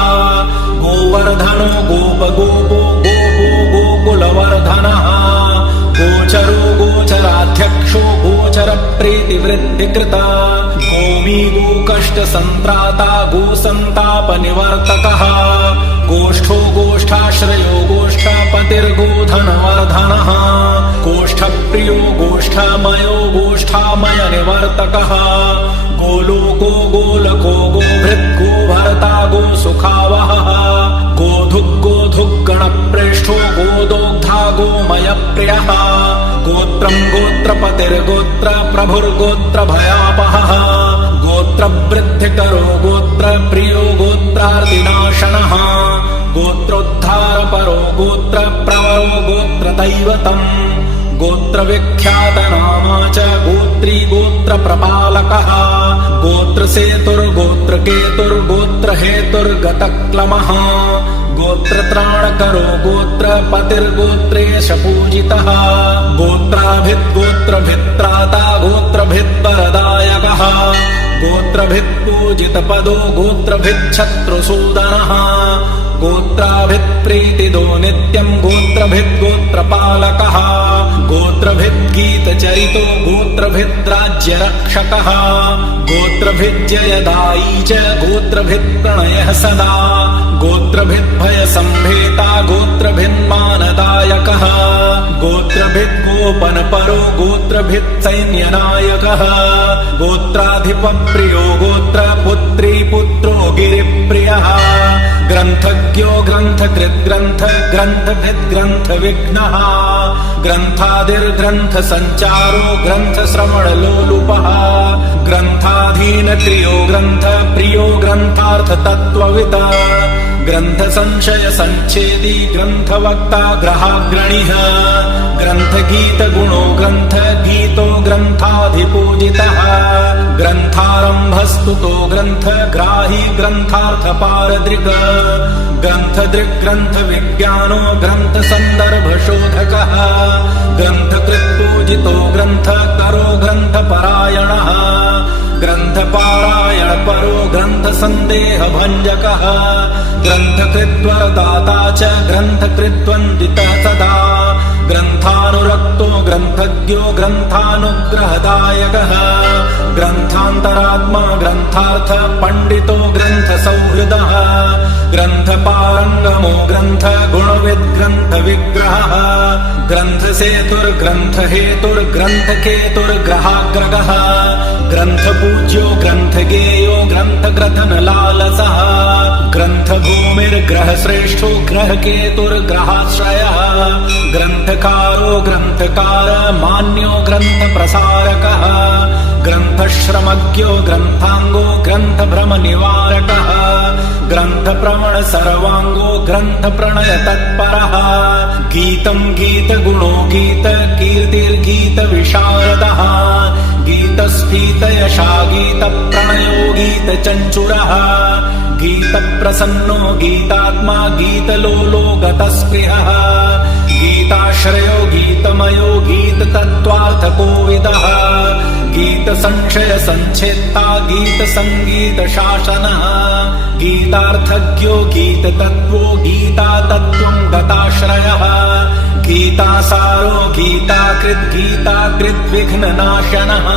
गोवर्धनो गोपगोपो गोपो गोकुलवर्धनः गोचरो गोचराध्यक्षो गोचरप्रीतिवृद्धिकृता गोमी गोकष्टसन्त्राता गोसन्तापनिवर्तकः गोष्ठो गोष्ठाश्रयो गोष्ठपतिर्गोधनवर्धनः गोष्ठप्रियो गोष्ठमयो गोष्ठामयनिवर्तकः गोलोको गोलको गोभृद्गोभर्ता गोसुखावहः गोधुग्गणप्रेष्ठो गोदोग्धा गोमयप्रियः गोत्रम् गोत्रपतिर्गोत्रप्रभुर्गोत्रभयापहः गोत्रवृद्धिकरो गोत्रप्रियो गोत्रार्तिनाशनः गोत्रोद्धारपरो गोत्रप्रवरो गोत्रदैवतम् गोत्रविख्यातनामा च गोत्री गोत्रप्रपालकः गोत्रसेतुर्गोत्रकेतुर्गोत्रहेतुर्गतक्लमः गोत्रत्राणकरो गोत्रपतिर्गोत्रेशपूजितः गोत्राभिद्गोत्रभित्राता गोत्रभिद्वरदायकः गोत्रभित्पूजितपदो गोत्रभिच्छत्रुसूदनः गोत्राभित्प्रीतिदो नित्यम् गोत्रभिद्गोत्रपालकः गोत्रभिद्गीतचरितो गोत्रभिद्राज्यरक्षकः गोत्रभिज्जयदायी च गोत्रभित्प्रणयः सदा गोत्रभिद्भयसम्भेता गोत्रभिन्मानदायकः गोत्रभिद्गोपनपरो गोत्रभित्सैन्यनायकः गोत्राधिपप्रियो गोत्रपुत्री पुत्रो गिरिप्रियः ग्रन्थज्ञो ग्रन्थकृद्ग्रन्थ ग्रन्थभिद्ग्रन्थविघ्नः ग्रन्थादिर्ग्रन्थसञ्चारो ग्रन्थश्रवणलोलुपः ग्रन्थाधीनक्रियो ग्रन्थप्रियो ग्रन्थार्थतत्त्ववित् ग्रन्थसंशयसञ्छेदी ग्रन्थवक्ता ग्रहाग्रणिः ग्रन्थगीतगुणो ग्रन्थगीतो ग्रन्थाधिपूजितः ग्रन्थारम्भस्तुतो ग्रन्थग्राही ग्रन्थार्थपारदृक् ग्रन्थदृग्ग्रन्थविज्ञानो ग्रन्थसन्दर्भशोधकः ग्रन्थकृत्पूजितो ग्रन्थकरो ग्रन्थपरायणः ग्रन्थपारायणपरो ग्रन्थसन्देहभञ्जकः ग्रन्थकृद्वरदाता च ग्रन्थकृद्वन्दितः सदा ग्रन्थानुरक्तो ग्रन्थज्ञो ग्रन्थानुग्रहदायकः ग्रन्थान्तरात्मा ग्रन्थार्थ पण्डितो ग्रन्थसौहृदः ग्रन्थपारङ्गमो ग्रन्थगुणविद्ग्रन्थविग्रहः ग्रन्थसेतुर्ग्रन्थहेतुर्ग्रन्थकेतुर्ग्रहाग्रगः ग्रन्थपूज्यो ग्रन्थगेयो ग्रन्थग्रथनलालसः ग्रन्थभो भूमिर्ग्रहश्रेष्ठो ग्रहकेतुर्ग्रहाश्रयः ग्रन्थकारो ग्रन्थकार मान्यो ग्रन्थप्रसारकः ग्रन्थश्रमज्ञो ग्रन्थाङ्गो ग्रन्थभ्रमनिवारकः ग्रन्थप्रवण सर्वाङ्गो ग्रन्थप्रणयतत्परः गीतं गीतगुणो गीत कीर्तिर्गीतविशारदः गीतस्फीतयशा गीतप्रणयो गीतचञ्चुरः गीतप्रसन्नो गीतात्मा गीतलोलो गतस्पृहः गीताश्रयो गीतमयो गीततत्त्वार्थकोविदः गीतसंशयसञ्छेत्ता गीतसङ्गीतशासनः गीतार्थज्ञो गीततत्त्वो गीतातत्त्वं गताश्रयः गीतासारो गीताकृद्विघ्ननाशनः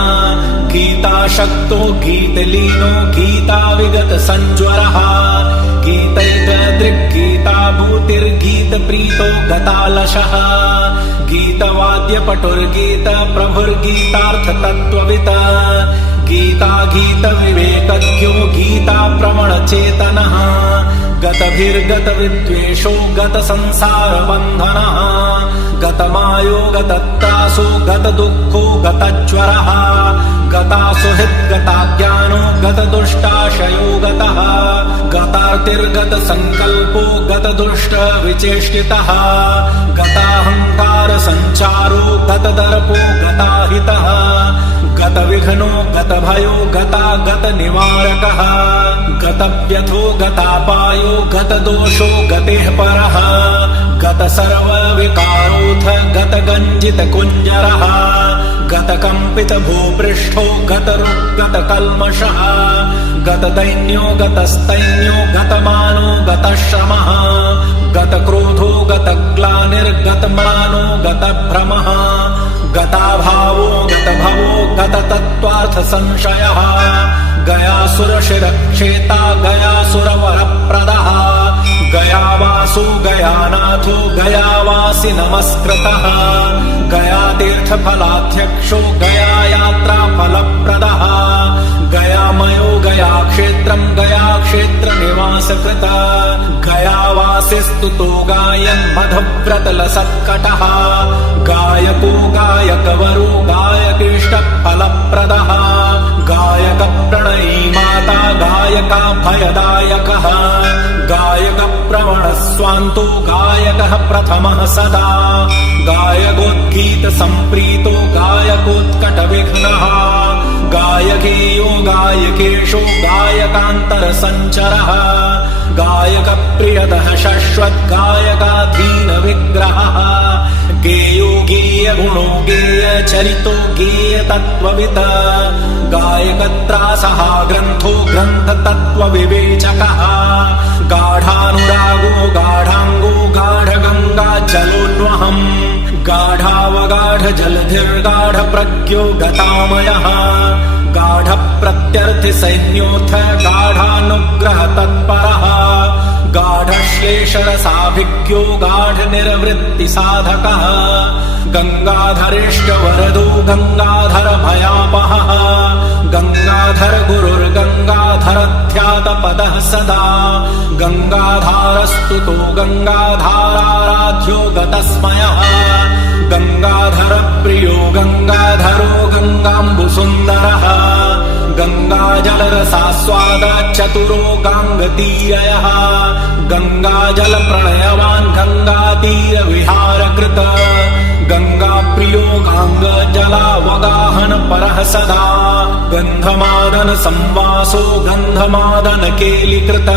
गीताशक्तो गीतलीनो गीताविगतसञ्ज्वरः गीतैतदृग्गीताभूतिर्गीतप्रीतो गतालशः गीतवाद्यपटुर्गीतप्रभुर्गीतार्थतत्त्ववित् गीतागीतविवेकज्ञो गीताप्रवणचेतनः गतभिर्गतविद्वेषो गतसंसारबन्धनः गतमायो गतत्रासो गतदुःखो गतज्वरः गतासुहृद्गताज्ञानो गतदुष्टाशयो गतः गतार्तिर्गतसङ्कल्पो गतदुष्टविचेष्टितः गताहङ्कारसञ्चारो गतदर्पो गताहितः गतविघ्नो गतभयो गतागतनिवारकः गतव्यथो गतापायो गतदोषो गतेः परः गतसर्वविकारोऽथ गतगञ्जितकुञ्जरः गतकम्पितभूपृष्ठो गतरुग्गतकल्मषः गतदैन्यो गतस्तैन्यो गतमानो गतश्रमः गतक्रोधो गतग्लानिर्गतमानो गतभ्रमः गताभावो गतभवो गततत्त्वार्थसंशयः गयासुरशिरक्षेता गयासुरवरप्रदः गयावासो गयानाथो गयावासि नमस्कृतः गयातीर्थफलाध्यक्षो गयायात्राफलप्रदः गयामयो गयाक्षेत्रं गयाक्षेत्रनिवासकृत गयावासिस्तुतो गायन् मधुव्रतलसत्कटः गायको गायकवरो गायकेष्टफलप्रदः गायकप्रणयी माता गायकाभयदायकः गायकप्रवणस्वान्तो गायकः प्रथमः सदा गायकोद्गीतसम्प्रीतो गायकोत्कटविघ्नः गायकेयो गायकेशो गायकान्तरसञ्चरः गायकप्रियदः शश्वद्गायकाधीनविग्रहः गेयो गेयगुणो गेयचरितो गेयतत्त्ववित् गायकत्रासः ग्रन्थो ग्रन्थतत्त्वविवेचकः गाढानुरागो गाढाङ्गो गाढगङ्गाजलोन्वहम् गाढावगाढजलधिर्गाढप्रज्ञो गतामयः गाढप्रत्यर्थिसैन्योऽथ गाढानुग्रहतत्परः गाढश्लेषरसाभिज्ञो गाढनिर्वृत्तिसाधकः गङ्गाधरेष्टवरदो गङ्गाधरभयापहः गङ्गाधरगुरुर्गङ्गाधरध्यातपदः सदा गङ्गाधारस्तुतो गङ्गाधाराराध्यो गतस्मयः गङ्गाधरप्रियो गङ्गाधरो गङ्गाम्बुसुन्दरः गङ्गाजलरसास्वादचतुरो गाङ्गतीरयः गङ्गाजलप्रणयवान् गङ्गातीरविहारकृत गङ्गाप्रियो गाङ्गजलावगाहनपरः सदा गन्धमादनसंवासो गन्धमादनकेलिकृत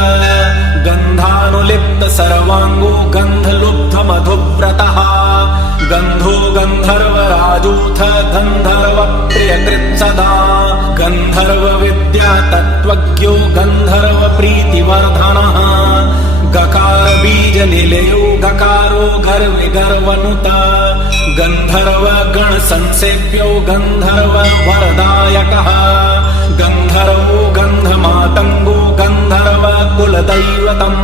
गन्धानुलिप्त सर्वाङ्गो गन्धलुब्धमधुव्रतः गन्धो गन्धर्वराजोऽथ गन्धर्वप्रियकृत्सदा गन्धर्वविद्यातत्त्वज्ञो गन्धर्वप्रीतिवर्धनः गकारबीजनिलयो गकारो गर्विगर्वनुत गन्धर्वगणसंसेव्यो गन्धर्ववरदायकः गन्धर्वो गन्धमातङ्गो गन्धर्वकुलदैवतम्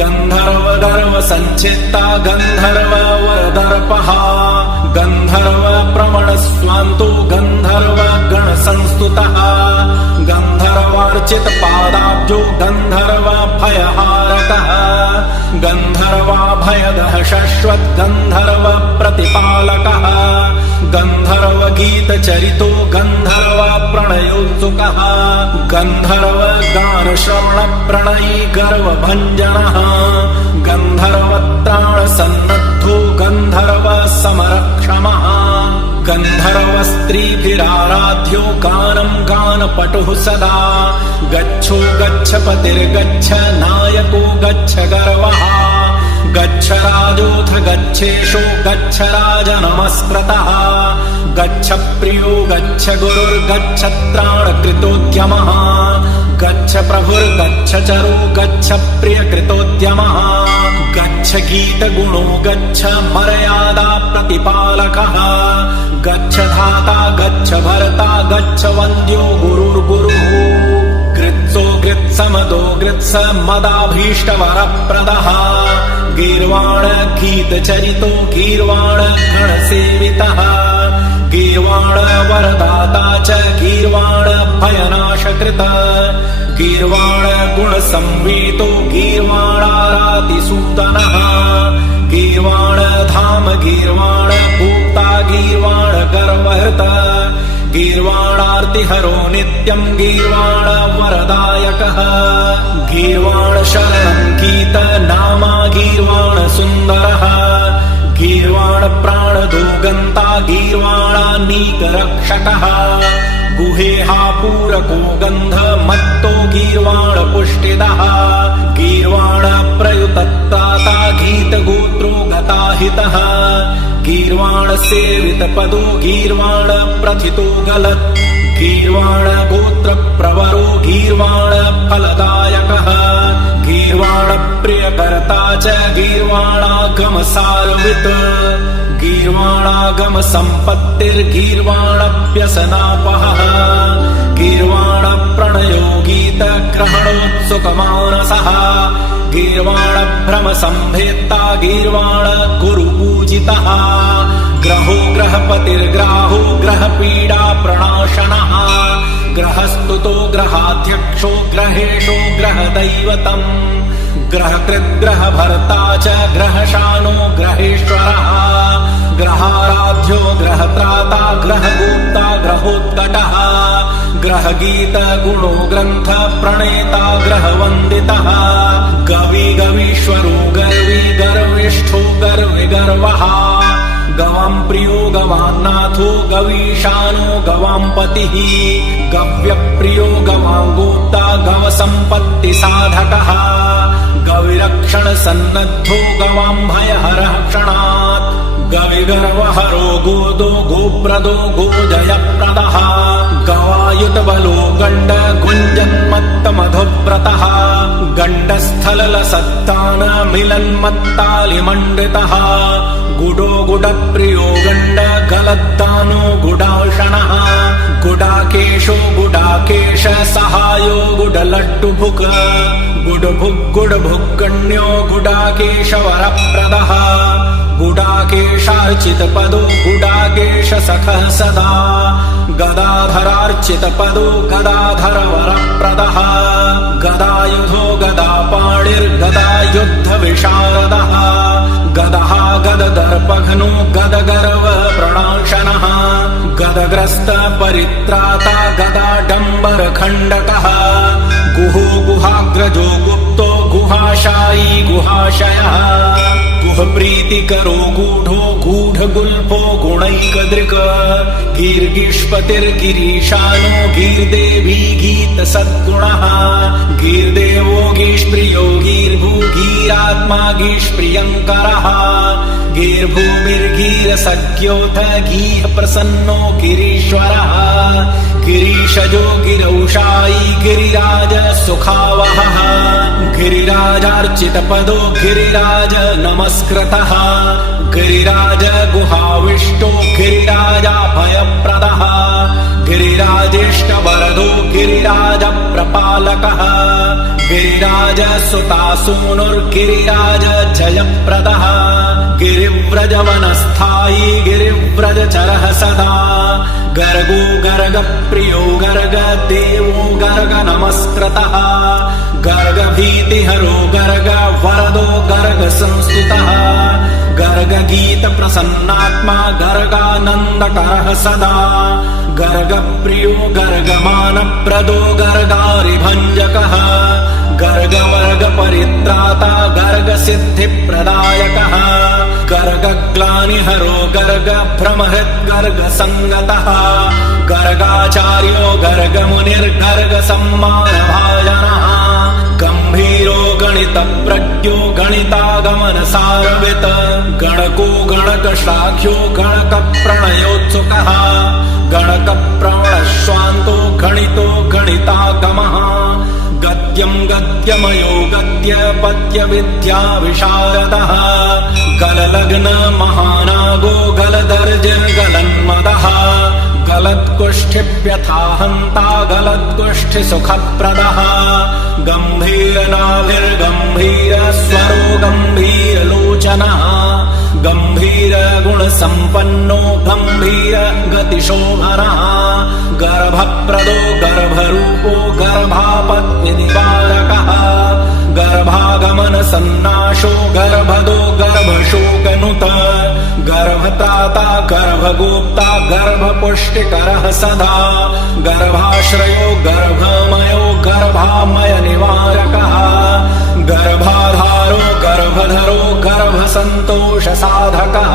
गन्धर्वगर्वसञ्चित्ता गन्धर्ववरदर्पः गन्धर्वप्रमणस्वान्तो गन्धर्वगणसंस्तुतः गन्धर्वार्चितपादाब्जो गन्धर्वभयहारकः गन्धर्वाभयदः शश्वद्गन्धर्व प्रतिपालकः गन्धर्व गीतचरितो गन्धर्व प्रणयोत्सुकः गन्धर्व गानश्रवण प्रणयी गर्वभञ्जनः गन्धर्वत्राणसन्नद्धो गन्धर्व समरक्षमः गन्धर्वस्त्रीभिराराध्यो गानं गानपटुः सदा गच्छो गच्छपतिर्गच्छ नायको गच्छ गर्वः गच्छ राजोऽथ गच्छेशो गच्छ राजनमस्कृतः गच्छ प्रियो गच्छ गुरुर्गच्छत्राणकृतोद्यमः गच्छ प्रभुर्गच्छ चरो गच्छ प्रियकृतोद्यमः गच्छ गीतगुणो गच्छ मर्यादा प्रतिपालकः गच्छ धाता गच्छ भर्ता गच्छ वन्द्यो गुरुर्गुरुः गृत्सो गृत्समदो गृत्स मदाभीष्टवरप्रदः गीर्वाण गीतचरितो गीर्वाण गणसेवितः गीर्वाण वरदाता च गीर्वाण भयनाशकृत गीर्वाण गुणसंवेतो गीर्वाणारातिसूदनः गीर्वाण धाम गीर्वाण भूता गीर्वाण गर्वहृत गीर्वाणार्तिहरो नित्यं गीर्वाण वरदायकः गीर्वाण शरणं गीत नामा गीर्वाण सुन्दरः गीर्वाण प्राणदो गन्ता गीर्वाणानीकरक्षकः गुहेहा पूरको गन्ध मत्तो गीर्वाण पुष्टिदः गीर्वाण प्रयुतत्ताता गीतगोत्रो गताहितः गीर्वाण सेवितपदो गीर्वाण प्रथितो गलत् गीर्वाण गोत्र प्रवरो गीर्वाण फलदायकः गीर्वाण प्रियकर्ता च गीर्वाणागमसारवित् गीर्वाणागम सम्पत्तिर्गीर्वाणप्यसनापहः गीर्वाण प्रणयो गीत ग्रहणोत्सुकमानसः गीर्वाण भ्रम सम्भेत्ता गीर्वाण गुरुपूजितः ग्रहो ग्रहपतिर्ग्राहो ग्रहपीडा प्रणाशनः ग्रहस्तुतो ग्रहाध्यक्षो ग्रहेशो ग्रहदैवतम् ग्रहकृद्ग्रहभर्ता च ग्रहशानो ग्रहेश्वरः ग्रहाराध्यो ग्रहत्राता ग्रहगोप्ता ग्रहोत्कटः ग्रहगीत गुणो ग्रन्थ प्रणेता ग्रहवन्दितः गवि गवीश्वरो गर्वी गर्विष्ठो गर्विगर्वः गवां प्रियो गवान्नाथो गवीशानो गवां पतिः गव्यप्रियो गवां गोप्ता गवसम्पत्तिसाधकः गविरक्षण सन्नद्धो गवां भयहरः क्षणात् गविगर्वहरो गोदो गोप्रदो गोजयप्रदः गवायुतबलो गण्ड गुञ्जन्मत्तमधुव्रतः गण्डस्थललसत्तान मिलन्मत्तालिमण्डितः गुडो गुडप्रियो गण्ड गलद्दानो गुडाशनः गुडाकेशो गुडाकेश सहायो गुडलड्डुभुक् गुडभुग्गण्यो गुडाकेशवरप्रदः गुडाकेशार्चितपदो गुडाकेशसखः सदा गदाधरार्चितपदो गदाधरवरप्रदः गदायुधो गदापाणिर्गदायुद्धविशारदः गदः गददर्पघ्नो गदगर्व प्रणाशनः गदग्रस्त परित्राता गदाडम्बरखण्डकः गुहो गुहाग्रजो गुप्तो गुहाशायी गुहाशयः गुहप्रीतिकरो गूढो गूढगुल्फो गुणैकदृक् गीर्गिष्पतिर्गिरीशानो गीर्देवी गीतसद्गुणः गीर्देवो गीष्प्रियो गीर्भूगीरात्मा गीष्प्रियङ्करः गीर्भूमिर्गीरसज्ञोऽथ गीः प्रसन्नो गिरीश्वरः गिरीशजो गिरौषायी गिरिराज सुखावहः गिरिराजार्चितपदो गिरिराज नमस्कृतः गिरिराज गुहाविष्टो गिरिराजाभयप्रदः गिरिराजेष्टवरदो गिरिराज प्रपालकः गिरिराज सुतासूनुर्गिरिराज जयप्रदः गिरिव्रजवनस्थायी गिरिव्रजचरः सदा गर्गो गर्गप्रियो गर्गदेवो गर्ग नमस्कृतः गर्ग भीतिहरो गर्ग वरदो गर्ग संस्तुतः गर्ग गीत प्रसन्नात्मा गर्गानन्दकरः सदा गर्ग प्रियो गर्गमानप्रदो गर्गारिभञ्जकः गर्ग वर्ग परित्राता गर्ग सिद्धिप्रदायकः गर्गग्लानिहरो गर्ग भ्रमहृद् गर्ग संगतः गर्गाचार्यो गर्ग मुनिर्गर्ग सम्मानभाजनः गम्भीरो गणित प्रज्ञो गणितागमन सारवित गणको गणक श्लाघ्यो गणक प्रणयोत्सुकः गणक प्रवणश्वान्तो गणितो गणितागमः गद्यं गद्यमयो गद्य पद्य विद्या विशारदः गललग्न महानागो गलदर्जिर्गलन्मदः गलत्कुष्ठिव्यथाहन्ता गलत्कुष्ठि सुखप्रदः गम्भीरनाभिर्गम्भीर स्वरो गम्भीरलोचनः गम्भीर गुणसम्पन्नो गम्भीर गतिशोभनः गर्भप्रदो गर्भरूपो गर्भापत्निनिवारकः गर्भागमन सन्नाशो गर्भदो गर्भशोकनुत गर्भत्राता गर्भगोप्ता गर्भपुष्टिकरः सदा गर्भाश्रयो गर्भमयो गर्भामय निवारकः गर्भाधारो गर्भधरो गर्भसन्तोष साधकः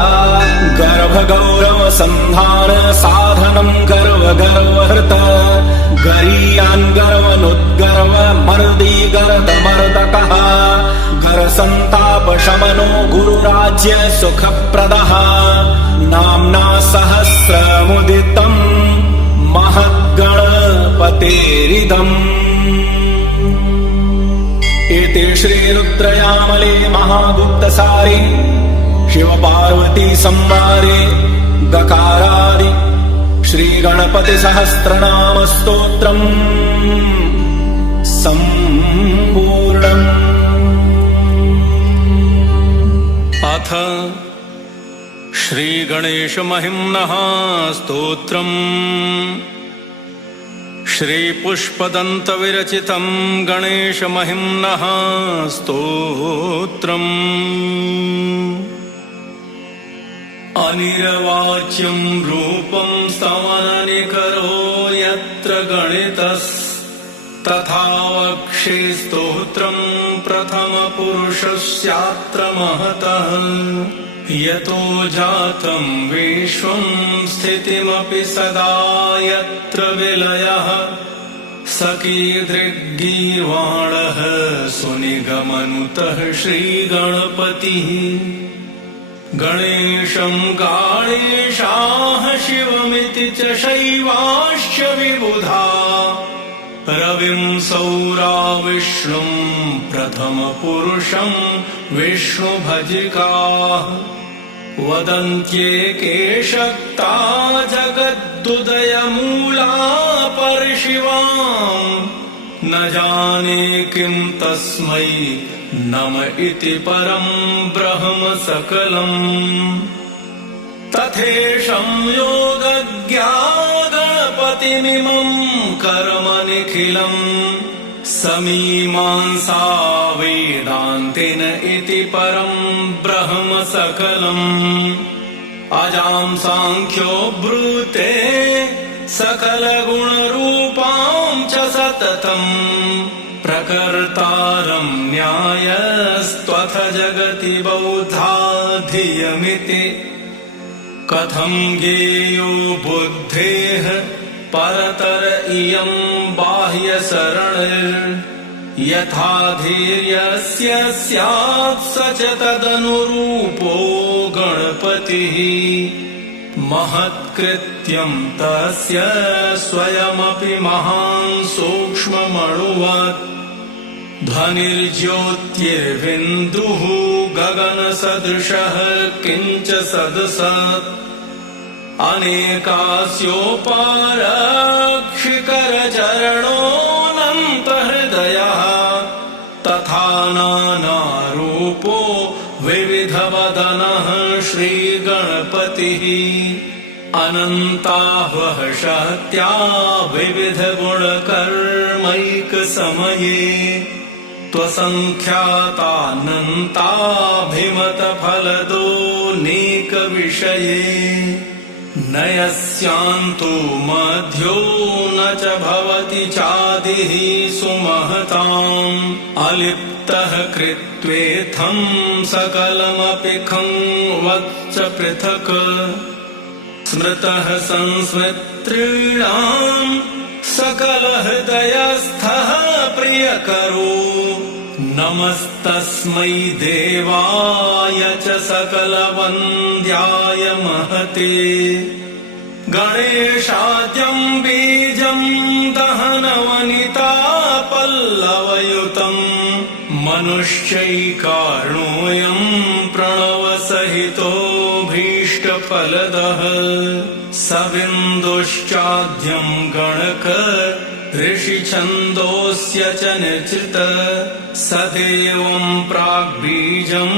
गर्भगौरव संधान साधनं गर्वगर्वहृत गरीयान् गर्वनुद्गर्व मर्दी गर्दमर्दकः गरसन्ताप शमनो गुरुराज्य सुखप्रदः नाम्ना सहस्रमुदितं महद्गणपतेरिदम्। एते श्रीरुद्रयामले महागुप्तसारे शिवपार्वती संवारे गकारादि श्रीगणपति सहस्रनाम स्तोत्रम् सम्पूर्णम्। अथ श्रीगणेशमहिम्नः स्तोत्रम्। श्रीपुष्पदन्तविरचितं गणेशमहिम्नः स्तोत्रम्। अनिर्वाच्यं रूपं स्तवननिकरो यत्र गणितस्तथा वक्षे स्तोत्रं प्रथमपुरुषस्यात्र महतः यतो जातं विश्वं स्थितिमपि सदा यत्र विलयः सकीदृग्गीर्वाणः सुनिगमनुतः श्रीगणपतिः गणेशं काळेशाः शिवमिति च शैवाश्च विबुधा रविं सौराविष्णुं प्रथमपुरुषं विष्णुभजिकाः वदन्त्येके शक्ता जगदुदयमूला परशिवाम् न जाने किं तस्मै नम इति परं ब्रह्म सकलम् तथेशं योगज्ञागणपतिमिमं कर्म निखिलम् समीमांसा वेदान्तेन इति परं ब्रह्म सकलम् अजां सांख्यो ब्रूते सकलगुणरूपां च सततम् प्रकर्तारं न्यायस्त्वथ जगति बौद्धा धियमिति कथं ज्ञेयो बुद्धेः परतर इयं बाह्यसरणिर् यथा धीर्यस्य स्यात् स च तदनुरूपो गणपतिः महत्कृत्यं तस्य स्वयमपि महान् सूक्ष्ममणुवत् ध्वनिर्ज्योतिर्बिन्दुः गगनसदृशः किञ्च सदसत् अनेकास्योपारक्षिकरचरणोऽनन्तहृदयः तथा नानारूपो विविधवदनः श्रीगणपतिः अनन्ताह्वः शक्त्या विविधगुणकर्मैकसमये त्वसङ्ख्यातानन्ताभिमतफलदोऽनेकविषये न यस्यान्तो मध्यो न च भवति चादिः सुमहताम् अलिप्तः कृत्वेथं सकलमपि खं वच्च पृथक् स्मृतः संस्मृतॄणाम् सकलहृदयस्थः प्रियकरो नमस्तस्मै देवाय च सकलवन्द्याय महते गणेशाद्यं बीजं दहनवनिता पल्लवयुतं मनुष्यैकार्णोऽयं प्रणवसहितो भीष्टफलदः सबिन्दुश्चाद्यं गणक ऋषिछन्दोऽस्य च निश्चित सदेवं प्राग्बीजं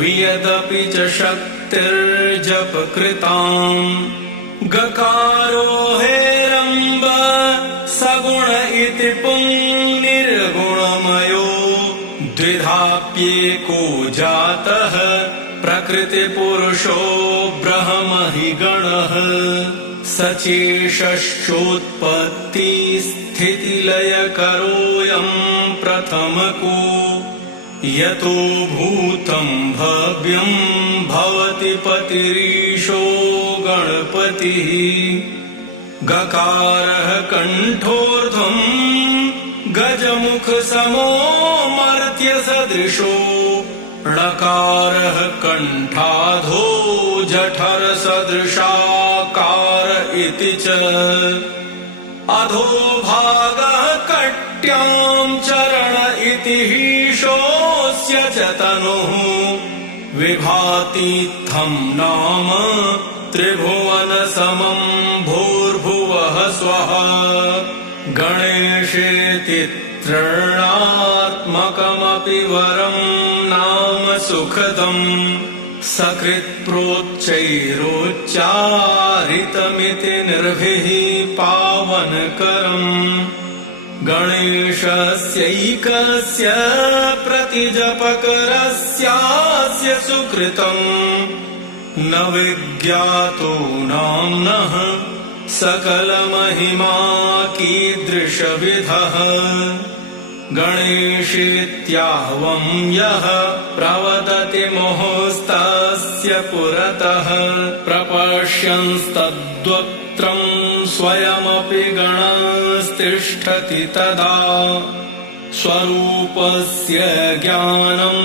वियदपि च शक्तिर्जपकृताम् गकारो हेरम्ब सगुण इति पुंनिर्गुणमयो द्विधाप्येको जातः प्रकृतिपुरुषो ब्रह्महि गणः सचेषश्चोत्पत्तिस्थितिलयकरोऽयं प्रथमको यतो भूतं भव्यं भवति पतिरीशो गणपतिः गकारः कण्ठोर्ध्वं गजमुखसमो मर्त्यसदृशो णकारः कण्ठाधो जठरसदृशाकार इति च अधोभागः कट्यां चरण इति हीशोऽस्य च तनुः विभातीत्थं नाम त्रिभुवनसमं भूर्भुवः स्वः गणेशेति त्रयात्मकमपि वरं नाम सुखदम् सकृत्प्रोच्चैरोच्चारितमिति निर्भिः पावनकरम् गणेशस्यैकस्य प्रतिजपकरस्यास्य सुकृतम् न विज्ञातो नाम्नः सकलमहिमा कीदृशविधः गणेशेत्याह्वं यः प्रवदति मुहुस्तस्य पुरतः प्रपश्यंस्तद्वक्त्रं स्वयमपि गणस्तिष्ठति तदा स्वरूपस्य ज्ञानं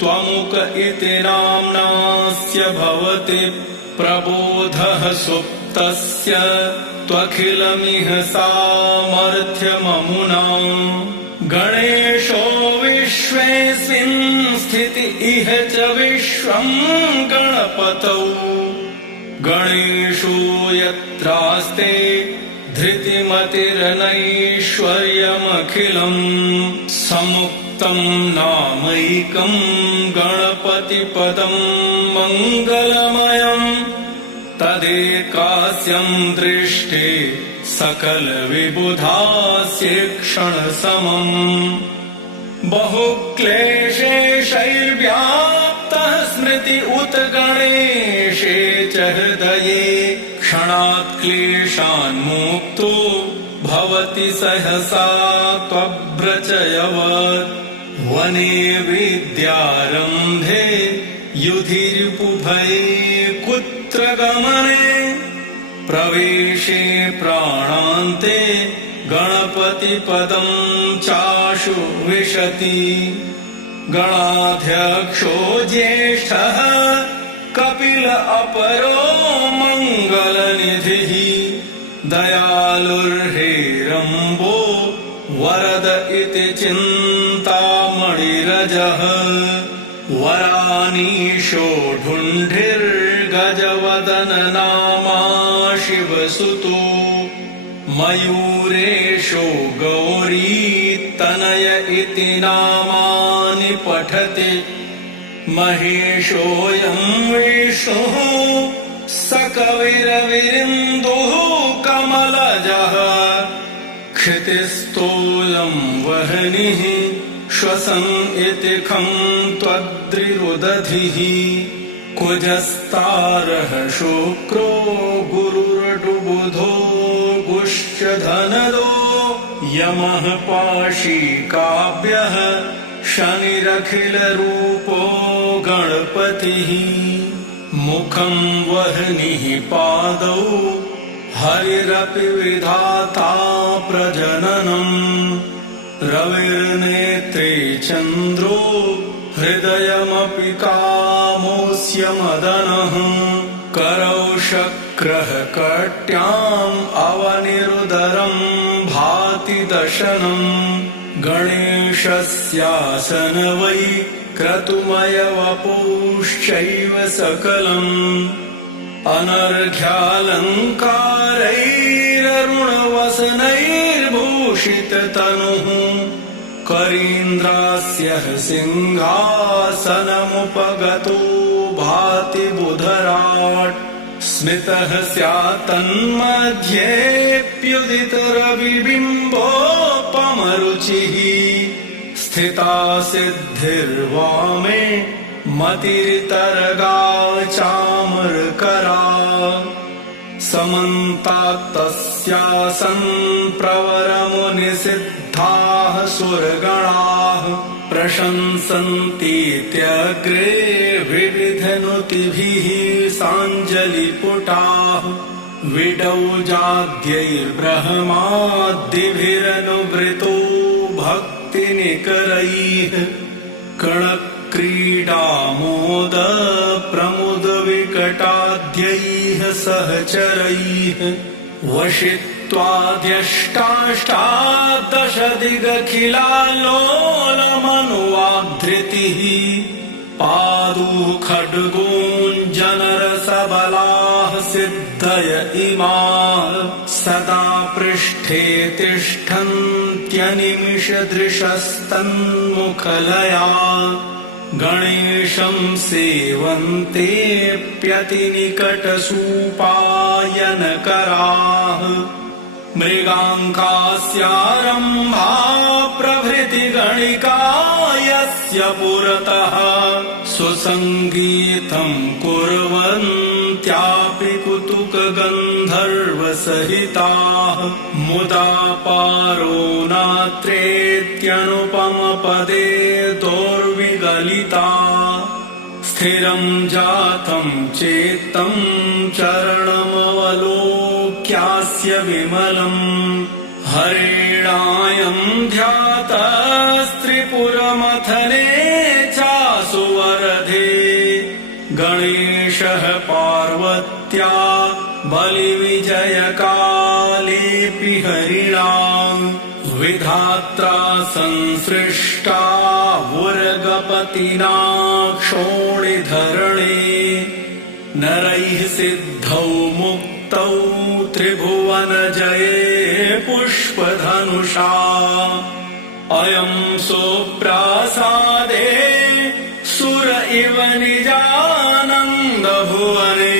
त्वमुक इति नाम्नास्य भवति प्रबोधः सुप्तस्य त्वखिलमिह सामर्थ्यममुना गणेशो विश्वेऽस्मिन् स्थिति इह च विश्वं गणपतौ गणेशो यत्रास्ते धृतिमतिरनैश्वर्यमखिलम् समुक्तं नामैकं गणपतिपदं मङ्गलमयम् तदेकास्यं दृष्टे सकलविबुधास्ये क्षणसमम् बहुक्लेशैर्व्याप्तः स्मृति उत गणेशे च हृदये क्षणात् क्लेशान्मुक्तो भवति सहसा त्वभ्रचयवत् वने विद्यारम्भे युधि रिपुभये कुत्र गमने प्रवेशे प्राणान्ते गणपतिपदं चाशु विशति गणाध्यक्षो ज्येष्ठः कपिल अपरो मङ्गलनिधिः दयालुर्हेरम्बो वरद इति चिन्तामणिरजः वरानीशो ढुण्ढिर्गजवदन नामा शिवसुतो मयूरेशो गौरीतनय इति नामानि पठति महेशोऽयं विष्णुः सकविरविरिन्दुः कमलजः क्षितिस्थोऽयं वह्निः श्वसन् इति खं त्वद्रिरुदधिः कुजस्तारः शुक्रो गुरुरटुबुधो गुश्च धनदो यमः पाशीकाव्यः शनिरखिलरूपो गणपतिः मुखं वह्निः पादौ हरिरपि विधाता प्रजननम् रविर्नेत्रे चन्द्रो हृदयमपि कामोऽस्य मदनः करौ शक्रः कट्याम् अवनिरुदरं भाति दशनम् गणेशस्यासन वै क्रतुमयवपुश्चैव सकलम् अनर्घ्यालङ्कारैररुणवसनैर्भूषिततनुः करीन्द्रास्य सिंहासनमुपगतो भाति बुधराट् स्मितः स्यात्तन्मध्येऽप्युदितरविबिम्बोपमरुचिः स्थिता सिद्धिर्वामे मतिरितरगा चामरकरा समन्तात्तस्यासन् प्रवरमुनिसिद्धाः सुरगणाः प्रशंसन्तीत्यग्रे विविधनुतिभिः साञ्जलिपुटाः विडौजाद्यैर्ब्रह्माद्दिभिरनुवृतो भक्तिनिकरैः कणक्रीडामोद प्रमुदविकटाद्यैः सहचरैः वशित्वाद्यष्टाष्टादशदिगखिलालोलमनुवाद्धृतिः पादौ खड्गोञ्जनरसबलाः सिद्धय इमाः सदा पृष्ठे तिष्ठन्त्यनिमिषदृशस्तन्मुखलया गणेशं सेवन्तेऽप्यतिनिकटसूपायनकराः मृगाङ्कास्यारम्भा प्रभृति गणिका यस्य पुरतः सुसङ्गीतं कुर्वन्त्यापि कुतुकगन्धर्वसहिताः मुदा पारो नात्रेत्यनुपमपदे दोर्विगलिता स्थिरं जातं चेत्तं चरणमवलोक्यास्य विमलम् हरिणायं ध्यातस्त्रिपुरमथने चासुवरधे गणेशः पार्वत्या बलिविजयकालेऽपि हरिणा विधात्रा संसृष्टा उर्गपतिना क्षोणिधरणे नरैः सिद्धौ मुक्तौ त्रिभुवनजये पुष्पधनुषा अयं सोऽप्रासादे सुर इव निजानन्दभुवने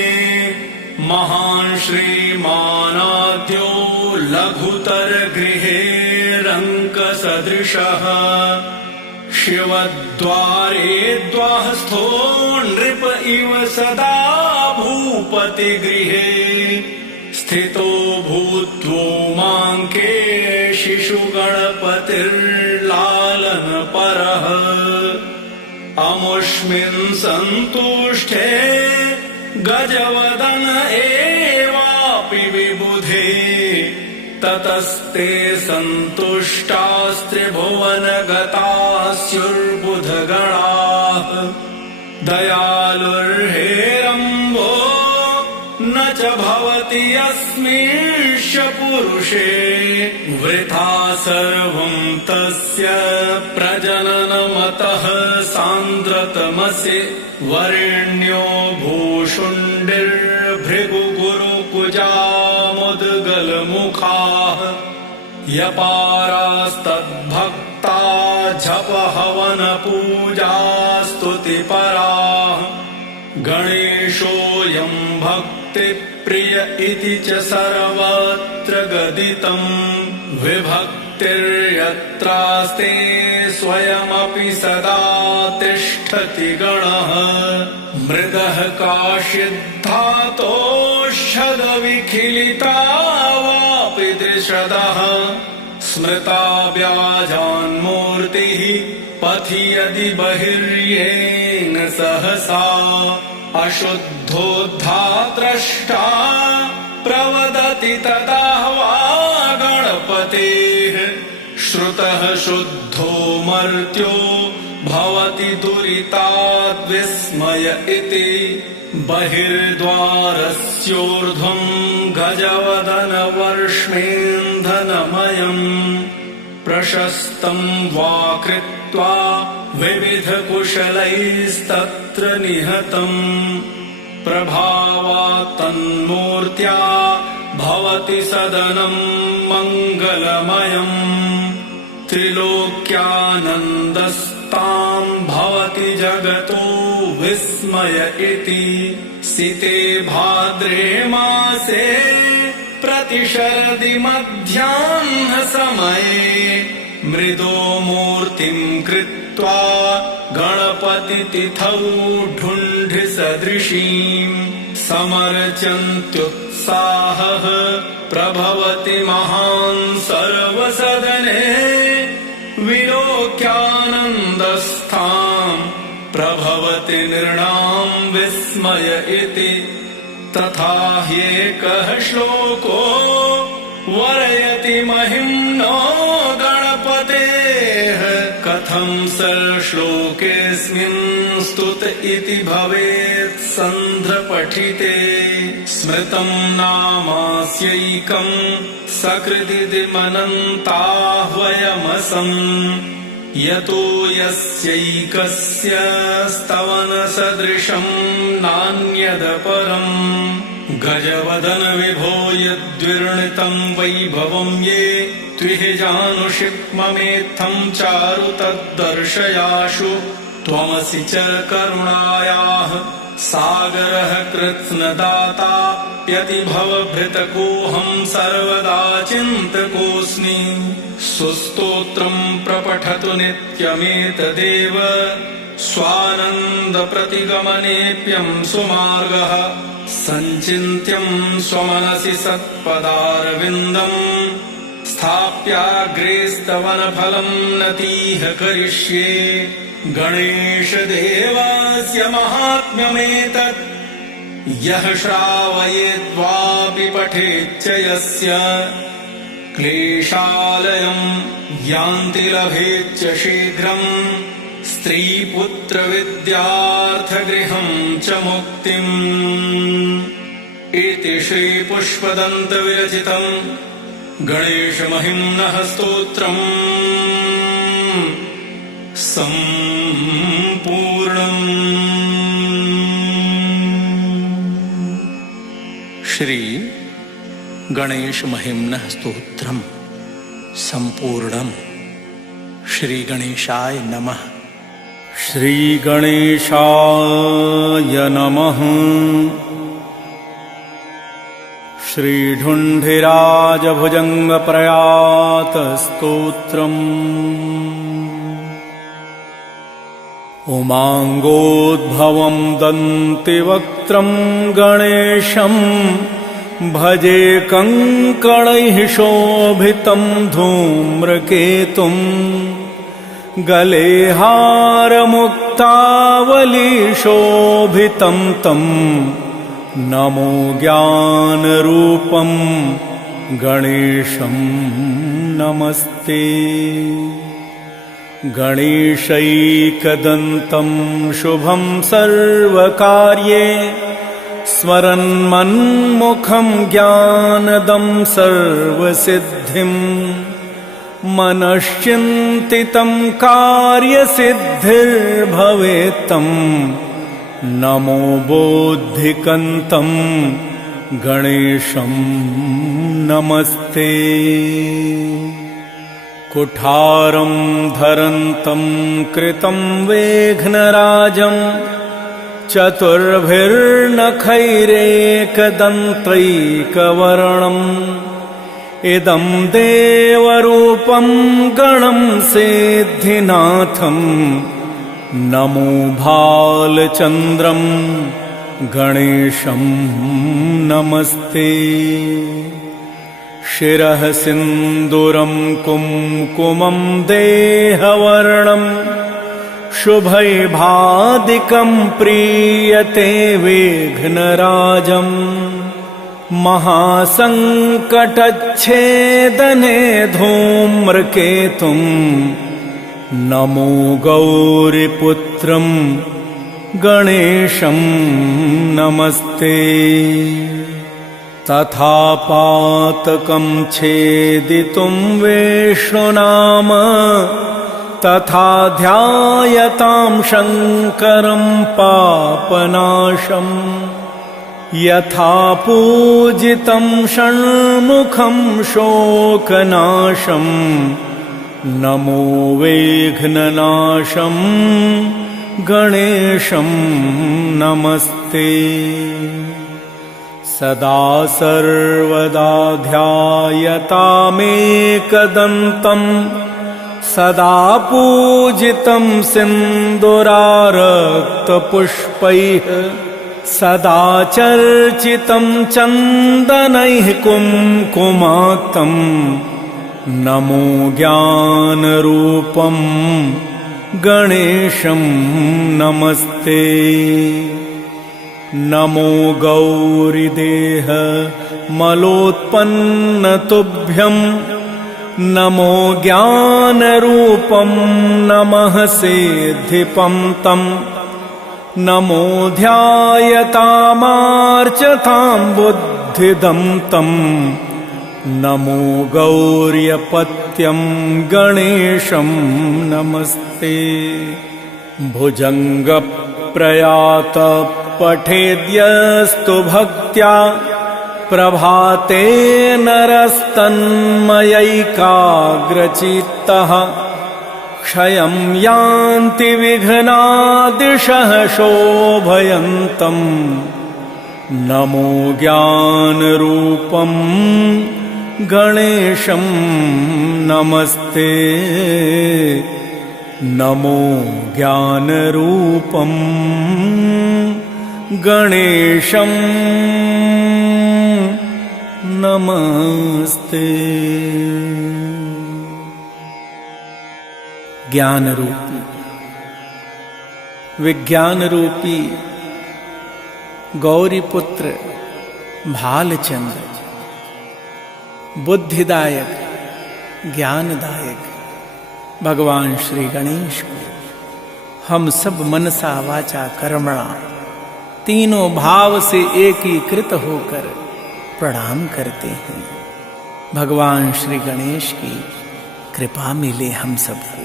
महान् श्रीमानाद्यो लघुतरगृहे रङ्कसदृशः शिवद्वारे द्वास्थो नृप इव सदा भूपतिगृहे स्थितो भूत्वोमाङ्के शिशुगणपतिर्लालनपरः अमुष्मिन् सन्तुष्टे गजवदन एवापि विबुधे ततस्ते सन्तुष्टास्त्रिभुवनगतास्युर्बुधगणाः दयालुर्हेरम्बो न च भवति यस्मिंश्च पुरुषे वृथा सर्वं तस्य प्रजननमतः सान्द्रतमसि वरेण्यो भूषुण्डिर्भृगुगुरुकुजामुद्गलमुखाः यपारास्तद्भक्ता जपहवनपूजा स्तुतिपराः गणेशोऽयं भक्तिप्रिय इति च सर्वत्र गदितं विभक्त शक्तिर्यत्रास्ते स्वयमपि सदा तिष्ठति गणः मृदः काशिद्धातोषधविखिलिता वापि दृषदः स्मृता व्याजान्मूर्तिः पथि यदि बहिर्येन सहसा अशुद्धोद्धा द्रष्टा प्रवदति तदा वा गणपतेः श्रुतः शुद्धो मर्त्यो भवति दुरिताद्विस्मय इति बहिर्द्वारस्योर्ध्वं गजवदनवर्ष्मेन्धनमयम् प्रशस्तं वा कृत्वा विविधकुशलैस्तत्र निहतम् प्रभावात् तन्मूर्त्या भवति सदनं मङ्गलमयम् त्रिलोक्यानन्दस्तां भवति जगतो विस्मय इति सिते भाद्रे मासे प्रतिशरदि मध्याह्न समये मृदो मूर्तिं कृत्वा गणपतितिथौ ढुण्ढि सदृशीं समर्चन्त्युत्साहः प्रभवति महान् सर्वसदने विलोक्यानन्दस्थां प्रभवति नृणां विस्मय इति तथा ह्येकः श्लोको वरयति महिम्नो गणपतेः कथं स श्लोकेऽस्मिन् स्तुत इति भवेत् सन्ध्रपठिते स्मृतं नामास्यैकं सकृदिमनन्ताह्वयमसम् यतो यस्यैकस्य स्तवनसदृशं नान्यदपरम् गजवदन विभो यद्विर्णितं वैभवं ये त्विहिजानुषिक्ममेत्थं चारु तद्दर्शयाशु त्वमसि च करुणायाः सागरः कृत्स्नदाता यतिभवभृतकोऽहं सर्वदा चिन्तकोऽस्मि सुस्तोत्रं प्रपठतु नित्यमेतदेव स्वानन्दप्रतिगमनेऽप्यं सुमार्गः सञ्चिन्त्यं स्वमनसि सत्पदारविन्दम् स्थाप्याग्रेस्तवनफलं नतीह करिष्ये गणेशदेवस्य महात्म्यमेतत् यः श्रावयेद्वापि पठेच्च यस्य क्लेशालयं यान्ति लभेच्च शीघ्रम् स्त्रीपुत्रविद्यार्थगृहं च मुक्तिम् इति श्रीपुष्पदन्तविरचितं गणेशमहिम्नः स्तोत्रम् सम्पूर्णम्। श्री गणेशमहिम्नः स्तोत्रम् सम्पूर्णम्। श्री गणेशाय नमः। श्री गणेशाय नमः। श्री ढुण्ढिराजभुजङ्गप्रयातस्तोत्रम् उमाङ्गोद्भवं दन्तिवक्त्रं गणेशं भजे कङ्कणैः शोभितं धूम्रकेतुम् गले हारमुक्तावलीशोभितं तं नमो ज्ञानरूपं गणेशं नमस्ते। गणेशैकदन्तं शुभं सर्वकार्ये स्मरन्मन्मुखं ज्ञानदं सर्वसिद्धिम् मनश्चिन्तितं कार्यसिद्धिर्भवेत्तं नमो बोद्धिकन्तं गणेशं नमस्ते। कुठारं धरन्तं कृतं वेघ्नराजं चतुर्भिर्नखैरेकदन्तैकवर्णम् इदं देवरूपं गणं सिद्धिनाथं नमो भालचन्द्रं गणेशं नमस्ते। शिरः सिन्दूरं कुङ्कुमं देहवर्णं शुभैभादिकं प्रीयते विघ्नराजम्। महासङ्कटच्छेदने धूम्रकेतुं नमो गौरीपुत्रं गणेशं नमस्ते। तथा पातकं छेदितुं विष्णुनाम तथा ध्यायतां शङ्करं पापनाशम्। यथा पूजितं षण्मुखं शोकनाशं नमो विघ्ननाशं गणेशं नमस्ते। सदा सर्वदा ध्यायतामेकदन्तं सदा पूजितं सिन्दूरारक्तपुष्पैः सदा चर्चितं चन्दनैः कुङ्कुमाक्तं नमो ज्ञानरूपं गणेशं नमस्ते। नमो गौरीदेह मलोत्पन्नतुभ्यं नमो ज्ञानरूपं नमः सिद्धिपन्तं। नमो ध्यायतामार्चतां बुद्धिदन्तं नमो गौर्यपत्यं गणेशं नमस्ते। भुजङ्गप्रयात पठेद्यस्तु भक्त्या प्रभाते नरस्तन्मयैकाग्रचित्तः क्षयं यान्ति विघ्नादिशः शोभयन्तं नमो ज्ञानरूपं गणेशं नमस्ते। नमो ज्ञानरूपं गणेशं नमस्ते। ज्ञानरूपी विज्ञानरूपी गौरीपुत्र भालचंद्र बुद्धिदायक ज्ञानदायक भगवान श्री गणेश को हम सब मनसा वाचा कर्मणा तीनों भाव से एकीकृत होकर प्रणाम करते हैं। भगवान श्री गणेश की कृपा मिले हम सबको।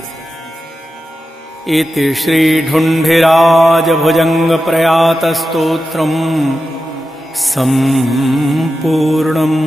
इति श्री ढुंढिराज भुजंग प्रयात स्तोत्रम् संपूर्णम्।